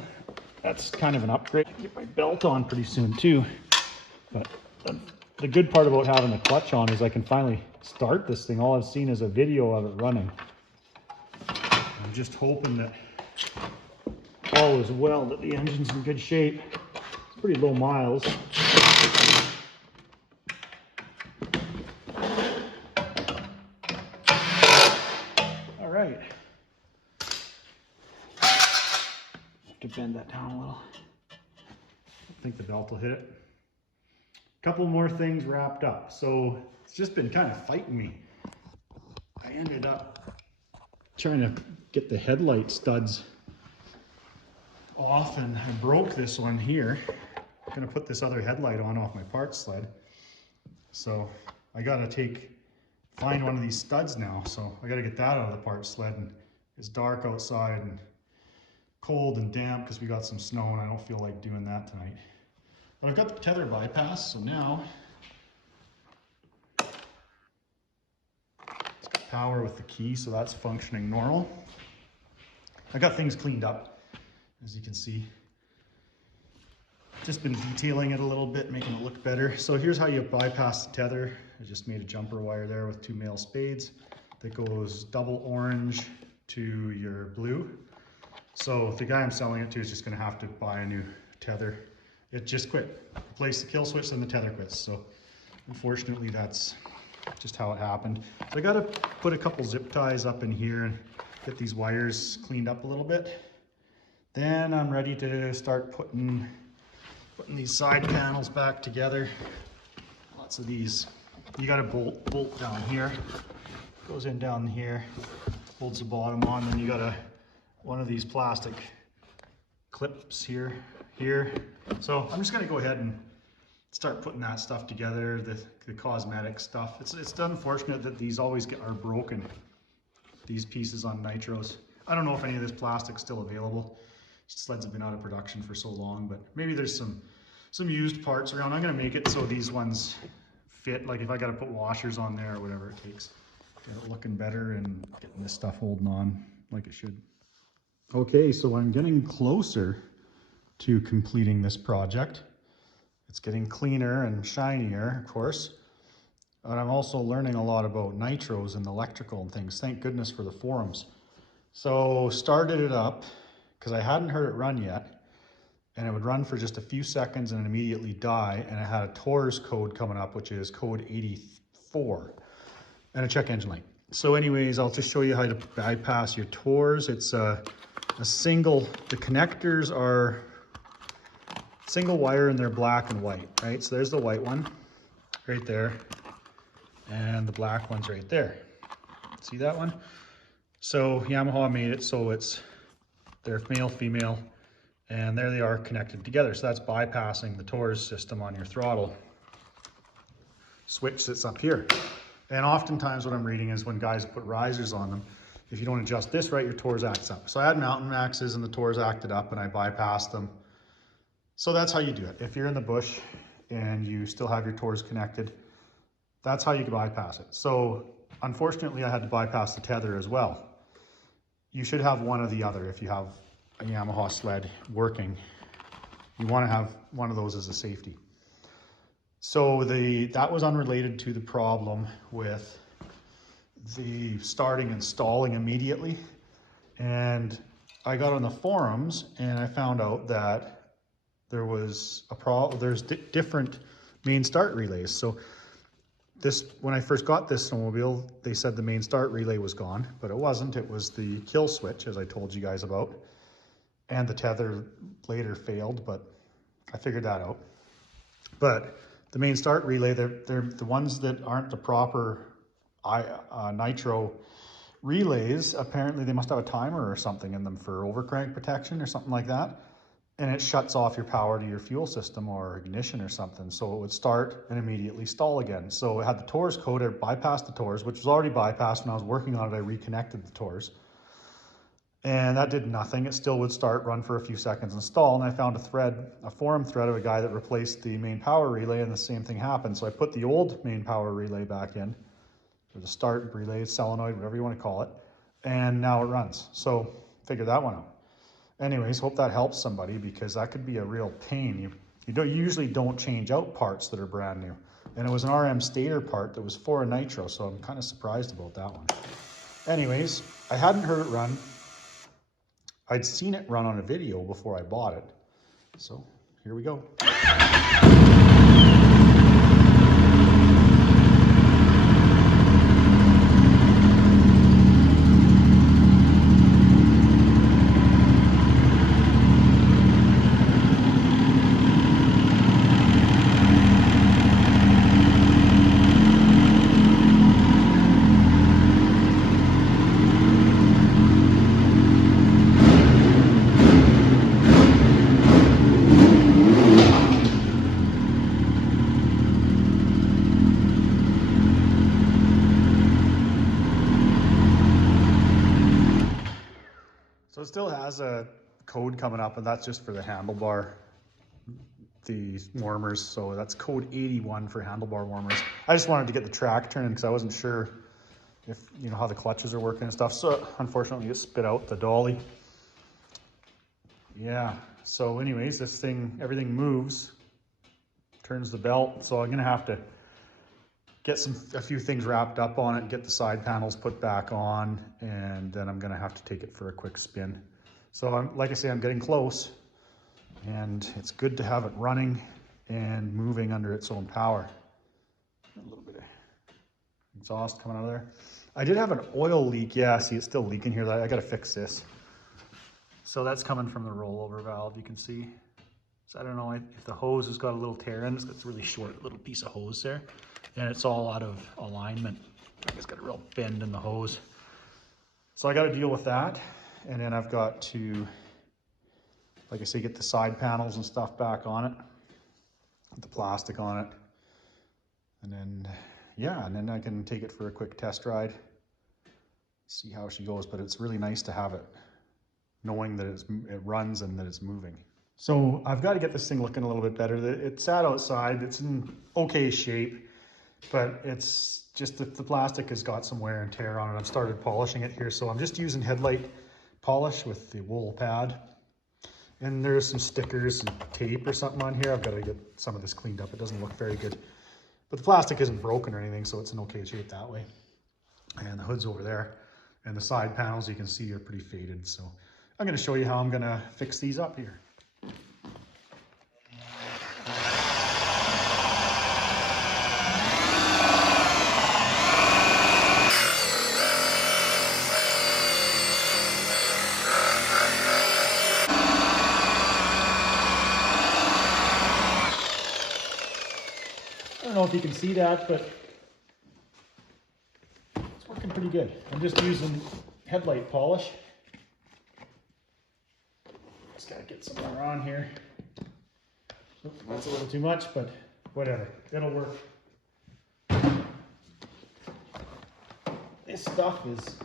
that's kind of an upgrade. I get my belt on pretty soon too. But the good part about having the clutch on is I can finally start this thing. All I've seen is a video of it running. I'm just hoping that all is well, that the engine's in good shape. It's pretty low miles. All right. Have to bend that down a little. I think the belt will hit it. A couple more things wrapped up. So it's just been kind of fighting me. I ended up trying to get the headlight studs off and I broke this one here. I'm gonna put this other headlight on off my parts sled. So I gotta find one of these studs now. So I gotta get that out of the parts sled, and it's dark outside and cold and damp because we got some snow and I don't feel like doing that tonight. But I've got the tether bypass, so now it's got power with the key, so that's functioning normal. I got things cleaned up, as you can see. Just been detailing it a little bit, making it look better. So here's how you bypass the tether. I just made a jumper wire there with 2 male spades that goes double orange to your blue. So the guy I'm selling it to is just gonna have to buy a new tether. It just quit. Replace the kill switch and the tether quits. So unfortunately that's just how it happened. So I gotta put a couple zip ties up in here and get these wires cleaned up a little bit. Then I'm ready to start putting these side panels back together. Lots of these. You got a bolt down here. Goes in down here, holds the bottom on. Then you got one of these plastic clips here. So I'm just gonna go ahead and start putting that stuff together, the cosmetic stuff. It's unfortunate that these always are broken, these pieces on Nytros. I don't know if any of this plastic's still available. Sleds have been out of production for so long, but maybe there's some used parts around. I'm gonna make it so these ones fit, like if I gotta put washers on there or whatever it takes. Get it looking better and getting this stuff holding on like it should. Okay, so I'm getting closer to completing this project. It's getting cleaner and shinier, of course. But I'm also learning a lot about nitros and electrical and things. Thank goodness for the forums. So started it up because I hadn't heard it run yet. And it would run for just a few seconds and immediately die. And it had a TORS code coming up, which is code 84, and a check engine light. So anyways, I'll just show you how to bypass your TORS. It's a single, the connectors are single wire and they're black and white, right? So there's the white one right there. And the black one's right there. See that one? So Yamaha made it so they're male, female, and there they are connected together. So that's bypassing the TORS system on your throttle switch that's up here. And oftentimes what I'm reading is when guys put risers on them, if you don't adjust this right, your TORS acts up. So I had mountain maxes and the TORS acted up and I bypassed them. So that's how you do it. If you're in the bush and you still have your TORS connected, that's how you can bypass it. So unfortunately I had to bypass the tether as well. You should have one or the other. If you have a Yamaha sled working, you want to have one of those as a safety. So that was unrelated to the problem with the starting and stalling immediately. And I got on the forums and I found out that there was there's different main start relays. So when I first got this snowmobile, they said the main start relay was gone, but it wasn't. It was the kill switch, as I told you guys about. And the tether later failed, but I figured that out. But the main start relay, they're the ones that aren't the proper Nytro relays. Apparently they must have a timer or something in them for overcrank protection or something like that. and it shuts off your power to your fuel system or ignition or something. So it would start and immediately stall again. So it had the TORS code, I bypassed the TORS, which was already bypassed. When I was working on it, I reconnected the TORS. And that did nothing. It still would start, run for a few seconds and stall. And I found a thread, a forum thread of a guy that replaced the main power relay, and the same thing happened. So I put the old main power relay back in, or the start relay, solenoid, whatever you want to call it. And now it runs. So figure that one out. Anyways, hope that helps somebody, because that could be a real pain. You usually don't change out parts that are brand new. And it was an RM stator part that was for a Nytro, so I'm kind of surprised about that one. Anyways, I hadn't heard it run. I'd seen it run on a video before I bought it. So here we go. So it still has a code coming up, and that's just for the handlebar, the warmers. So that's code 81 for handlebar warmers. I just wanted to get the track turning because I wasn't sure if, you know, how the clutches are working and stuff. So unfortunately it spit out the dolly. Yeah, so anyways, this thing, everything moves, turns the belt. So I'm gonna have to get a few things wrapped up on it, get the side panels put back on, and then I'm gonna have to take it for a quick spin. So like I say, I'm getting close, and it's good to have it running and moving under its own power. A little bit of exhaust coming out of there. I did have an oil leak. Yeah, see, it's still leaking here. I gotta fix this. So that's coming from the rollover valve, you can see. So I don't know if the hose has got a little tear in. It's got a really short little piece of hose there, and it's all out of alignment. It's got a real bend in the hose. So I got to deal with that, and then I've got to, like I say, get the side panels and stuff back on it, put the plastic on it, and then yeah, and then I can take it for a quick test ride, see how she goes. But it's really nice to have it, knowing that it runs and that it's moving. So I've got to get this thing looking a little bit better. It sat outside, it's in okay shape, but it's just the plastic has got some wear and tear on it. I've started polishing it here, so I'm just using headlight polish with the wool pad. And there's some stickers and tape or something on here. I've got to get some of this cleaned up. It doesn't look very good. But the plastic isn't broken or anything, so it's in okay shape that way. And the hood's over there. And the side panels, you can see, are pretty faded. So I'm going to show you how I'm going to fix these up here. I don't know if you can see that, but it's working pretty good. I'm just using headlight polish. Just gotta get some more on here. Oops, that's a little too much, but whatever, it'll work. This stuff does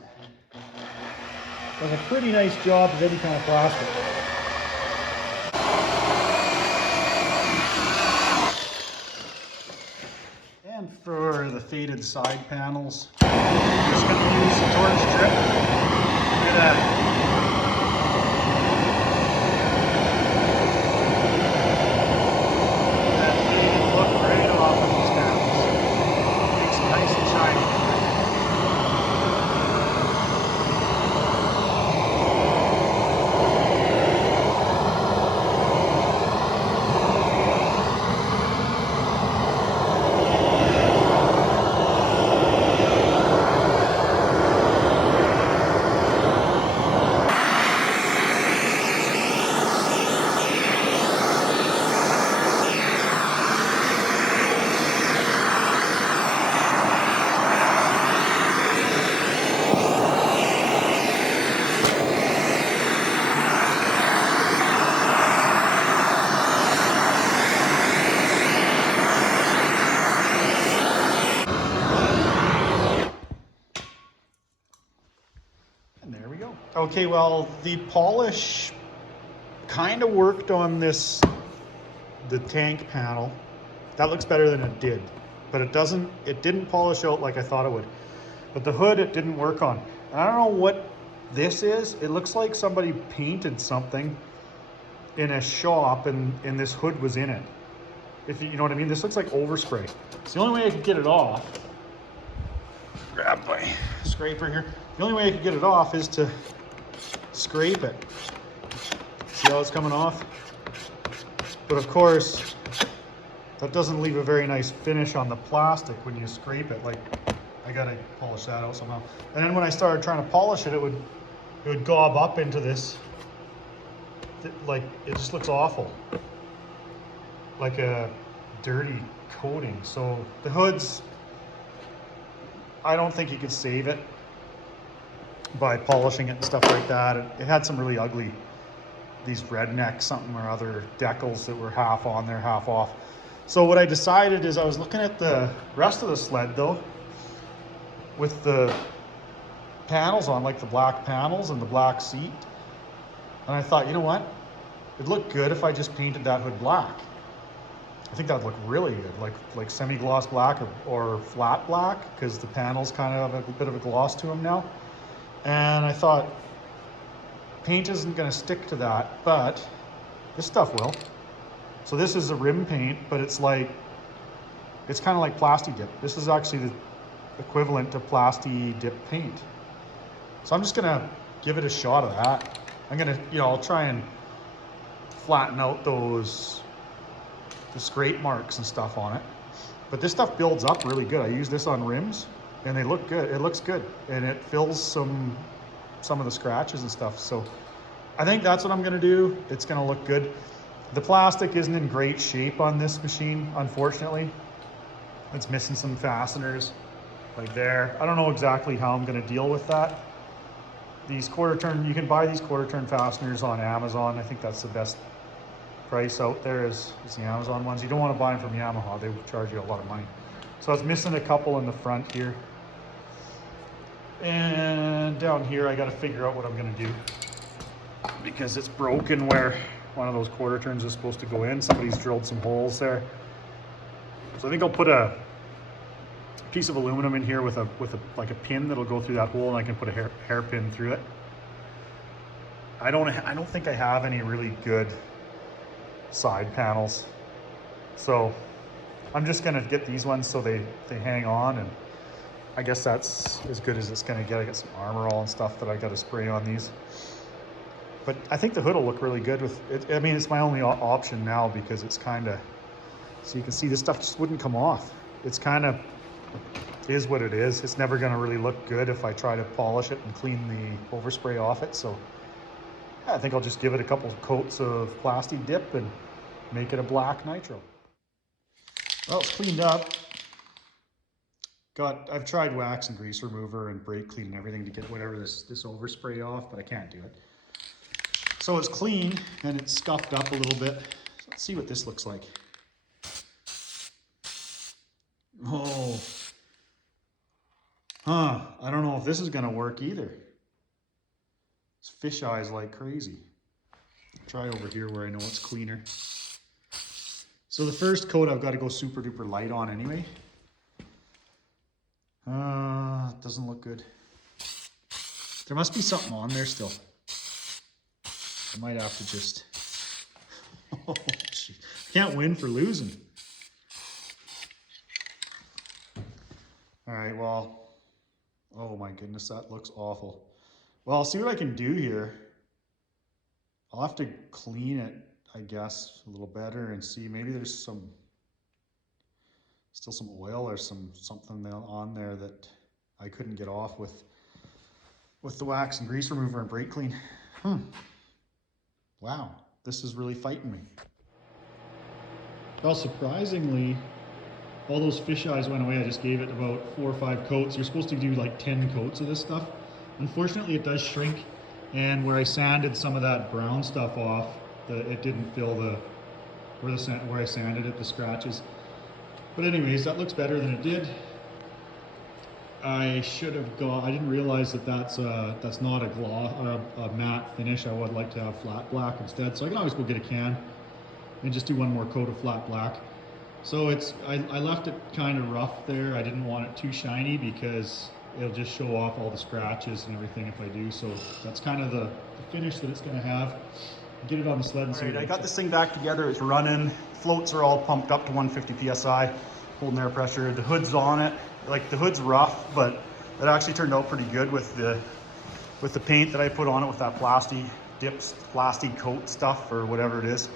a pretty nice job of any kind of plastic. And for the faded side panels, I'm just going to use the torch strip. Look at that. That look right off of these panels. Makes them nice and shiny. Okay, well, the polish kind of worked on the tank panel. That looks better than it did, but it didn't polish out like I thought it would. But the hood, it didn't work on. And I don't know what this is. It looks like somebody painted something in a shop and this hood was in it. If you know what I mean, this looks like overspray. It's the only way I could get it off. Grab my scraper here. The only way I could get it off is to scrape it. See how it's coming off? But of course, that doesn't leave a very nice finish on the plastic when you scrape it. Like, I gotta polish that out somehow. And then when I started trying to polish it, it would gob up into this. Like, it just looks awful. Like a dirty coating. So the hoods, I don't think you could save it by polishing it and stuff like that. It had some really ugly, these redneck something or other decals that were half on there, half off. So what I decided is I was looking at the rest of the sled though, with the panels on, like the black panels and the black seat. And I thought, you know what? It'd look good if I just painted that hood black. I think that'd look really good, like semi-gloss black or flat black, because the panels kind of have a bit of a gloss to them now. And I thought, paint isn't going to stick to that, but this stuff will. So this is a rim paint, but it's kind of like Plasti Dip. This is actually the equivalent to Plasti Dip paint. So I'm just going to give it a shot of that. I'm going to, I'll try and flatten out the scrape marks and stuff on it. But this stuff builds up really good. I use this on rims and they look good. It looks good. And it fills some of the scratches and stuff. So I think that's what I'm gonna do. It's gonna look good. The plastic isn't in great shape on this machine, unfortunately. It's missing some fasteners like there. I don't know exactly how I'm gonna deal with that. These quarter turn, you can buy these quarter turn fasteners on Amazon. I think that's the best price out there is the Amazon ones. You don't want to buy them from Yamaha. They will charge you a lot of money. So I was missing a couple in the front here. And down here, I got to figure out what I'm going to do, because it's broken where one of those quarter turns is supposed to go in. Somebody's drilled some holes there. So I think I'll put a piece of aluminum in here with like a pin that'll go through that hole, and I can put a hairpin through it. I don't think I have any really good side panels, so I'm just gonna get these ones so they hang on, and I guess that's as good as it's gonna get. I got some armor all and stuff that I got to spray on these, but I think the hood will look really good with it. I mean, it's my only option now, because it's kind of, so you can see this stuff just wouldn't come off. It's kind of is what it is. It's never gonna really look good if I try to polish it and clean the overspray off it. So I think I'll just give it a couple coats of Plasti Dip and make it a black Nytro. Well, it's cleaned up. I've tried wax and grease remover and brake clean and everything to get whatever this overspray off, but I can't do it. So it's clean and it's scuffed up a little bit. So let's see what this looks like. Oh, I don't know if this is gonna work either. It's fish eyes like crazy. Try over here where I know it's cleaner. So the first coat I've got to go super duper light on anyway. It doesn't look good. There must be something on there still. I might have to just, oh, geez. Can't win for losing. All right, well, oh my goodness, that looks awful. Well, I'll see what I can do here. I'll have to clean it, I guess, a little better and see. Maybe there's still some oil or something on there that I couldn't get off with the wax and grease remover and brake clean. Wow, this is really fighting me. Well, surprisingly, all those fish eyes went away. I just gave it about 4 or 5 coats. You're supposed to do like 10 coats of this stuff. Unfortunately, it does shrink, and where I sanded some of that brown stuff off, it didn't fill where I sanded it, the scratches. But anyways, that looks better than it did. I should have I didn't realize that that's not a gloss or a matte finish. I would like to have flat black instead. So I can always go get a can and just do one more coat of flat black. So I left it kind of rough there. I didn't want it too shiny because it'll just show off all the scratches and everything if I do. So that's kind of the finish that it's going to have. Get it on the sled and see. All right, I got this thing back together. It's running. Floats are all pumped up to 150 psi, holding air pressure. The hood's on it. Like, the hood's rough, but it actually turned out pretty good with the paint that I put on it, with that plastic coat stuff or whatever it is.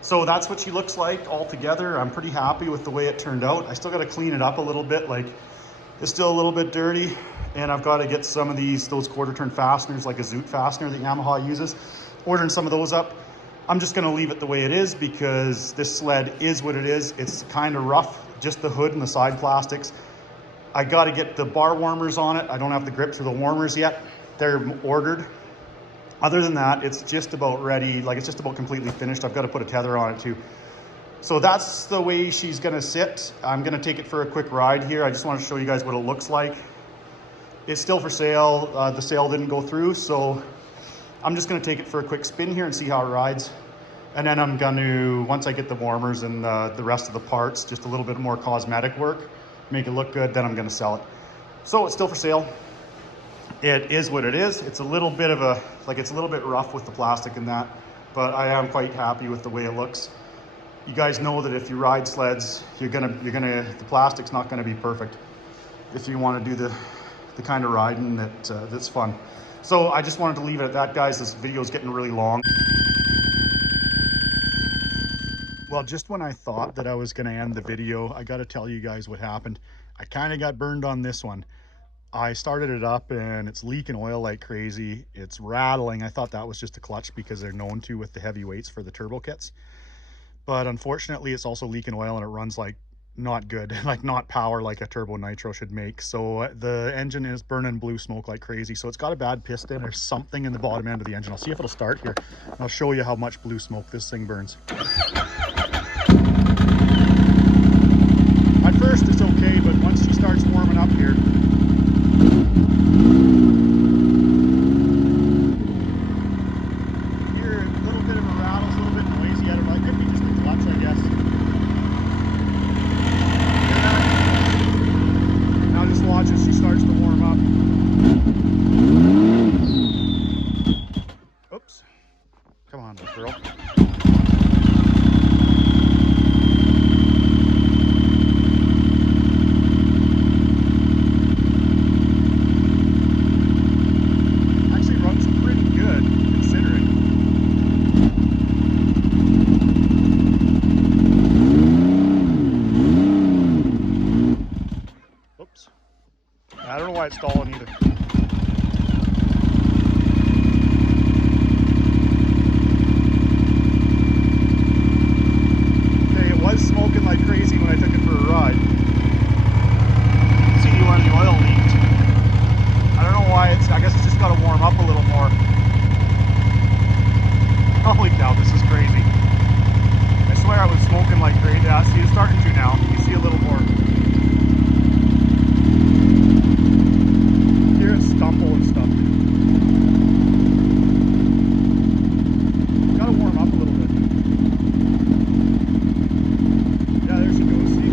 So that's what she looks like all together. I'm pretty happy with the way it turned out. I still got to clean it up a little bit. Like, it's still a little bit dirty, and I've got to get some of those quarter turn fasteners, like a Zoot fastener that Yamaha uses, ordering some of those up. I'm just going to leave it the way it is because this sled is what it is. It's kind of rough, just the hood and the side plastics. I got to get the bar warmers on it. I don't have the grips or the warmers yet. They're ordered. Other than that, it's just about ready. Like, it's just about completely finished. I've got to put a tether on it too. So that's the way she's going to sit. I'm going to take it for a quick ride here. I just want to show you guys what it looks like. It's still for sale. The sale didn't go through, so I'm just going to take it for a quick spin here and see how it rides. And then I'm going to, once I get the warmers and the rest of the parts, just a little bit more cosmetic work, make it look good, then I'm going to sell it. So it's still for sale. It is what it is. It's a little bit of it's a little bit rough with the plastic and that, but I am quite happy with the way it looks. You guys know that if you ride sleds, the plastic's not gonna be perfect if you want to do the kind of riding that's fun. So I just wanted to leave it at that, guys. This video is getting really long. Well, just when I thought that I was gonna end the video, I gotta tell you guys what happened. I kind of got burned on this one. I started it up and it's leaking oil like crazy. It's rattling. I thought that was just a clutch because they're known to with the heavy weights for the turbo kits. But unfortunately, it's also leaking oil and it runs like not good, like not power like a turbo nitro should make. So the engine is burning blue smoke like crazy. So it's got a bad piston or something in the bottom end of the engine. I'll see if it'll start here. I'll show you how much blue smoke this thing burns. At first it's okay, but once she starts warming up here, hear a little bit of a rattle, it's a little bit noisy. I don't know, it could be just the clutch, I guess. Now just watch as she starts to warm up. Oops. Come on, girl. I don't know why it's stalling either. Okay, it was smoking like crazy when I took it for a ride. See when the oil leaked. I don't know why I guess it's just got to warm up a little more. Holy cow, this is crazy. I swear I was smoking like crazy. Yeah, see, it's starting to now. You see a little more. Stumble and stuff. Gotta warm up a little bit. Yeah, there she goes, see?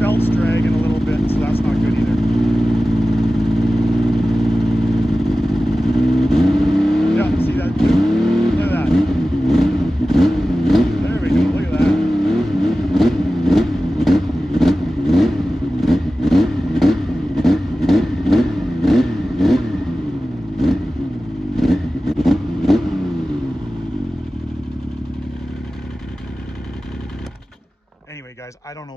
Belt's dragging a little bit, so that's not good either. Yeah, see that? Look at that. There we go, look at that. Anyway, guys, I don't know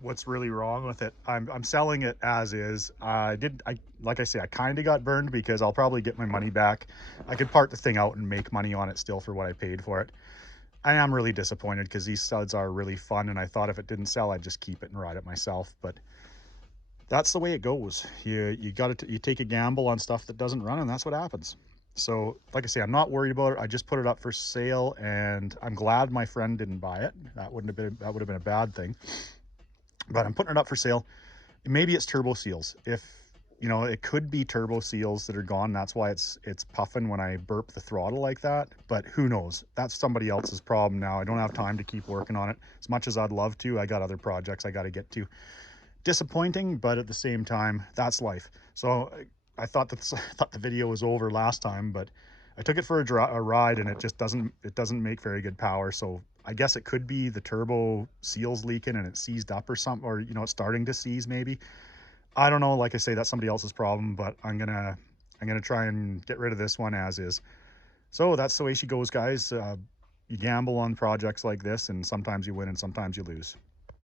what's really wrong with it. I'm selling it as is. Like I say, I kind of got burned because I'll probably get my money back. I could part the thing out and make money on it still for what I paid for it. I am really disappointed because these studs are really fun, and I thought if it didn't sell, I'd just keep it and ride it myself. But that's the way it goes. You take a gamble on stuff that doesn't run, and that's what happens. So like I say, I'm not worried about it. I just put it up for sale, and I'm glad my friend didn't buy it. That would have been a bad thing. but I'm putting it up for sale. Maybe it's turbo seals. If, you know, it could be turbo seals that are gone. That's why it's puffing when I burp the throttle like that. But who knows? That's somebody else's problem now. I don't have time to keep working on it. As much as I'd love to, I got other projects I got to get to. Disappointing, but at the same time, that's life. So I thought I thought the video was over last time, but I took it for a ride, and it doesn't make very good power. So I guess it could be the turbo seals leaking and it seized up or something, or, you know, it's starting to seize maybe. I don't know. Like I say, that's somebody else's problem, but I'm gonna try and get rid of this one as is. So that's the way she goes, guys. You gamble on projects like this, and sometimes you win and sometimes you lose.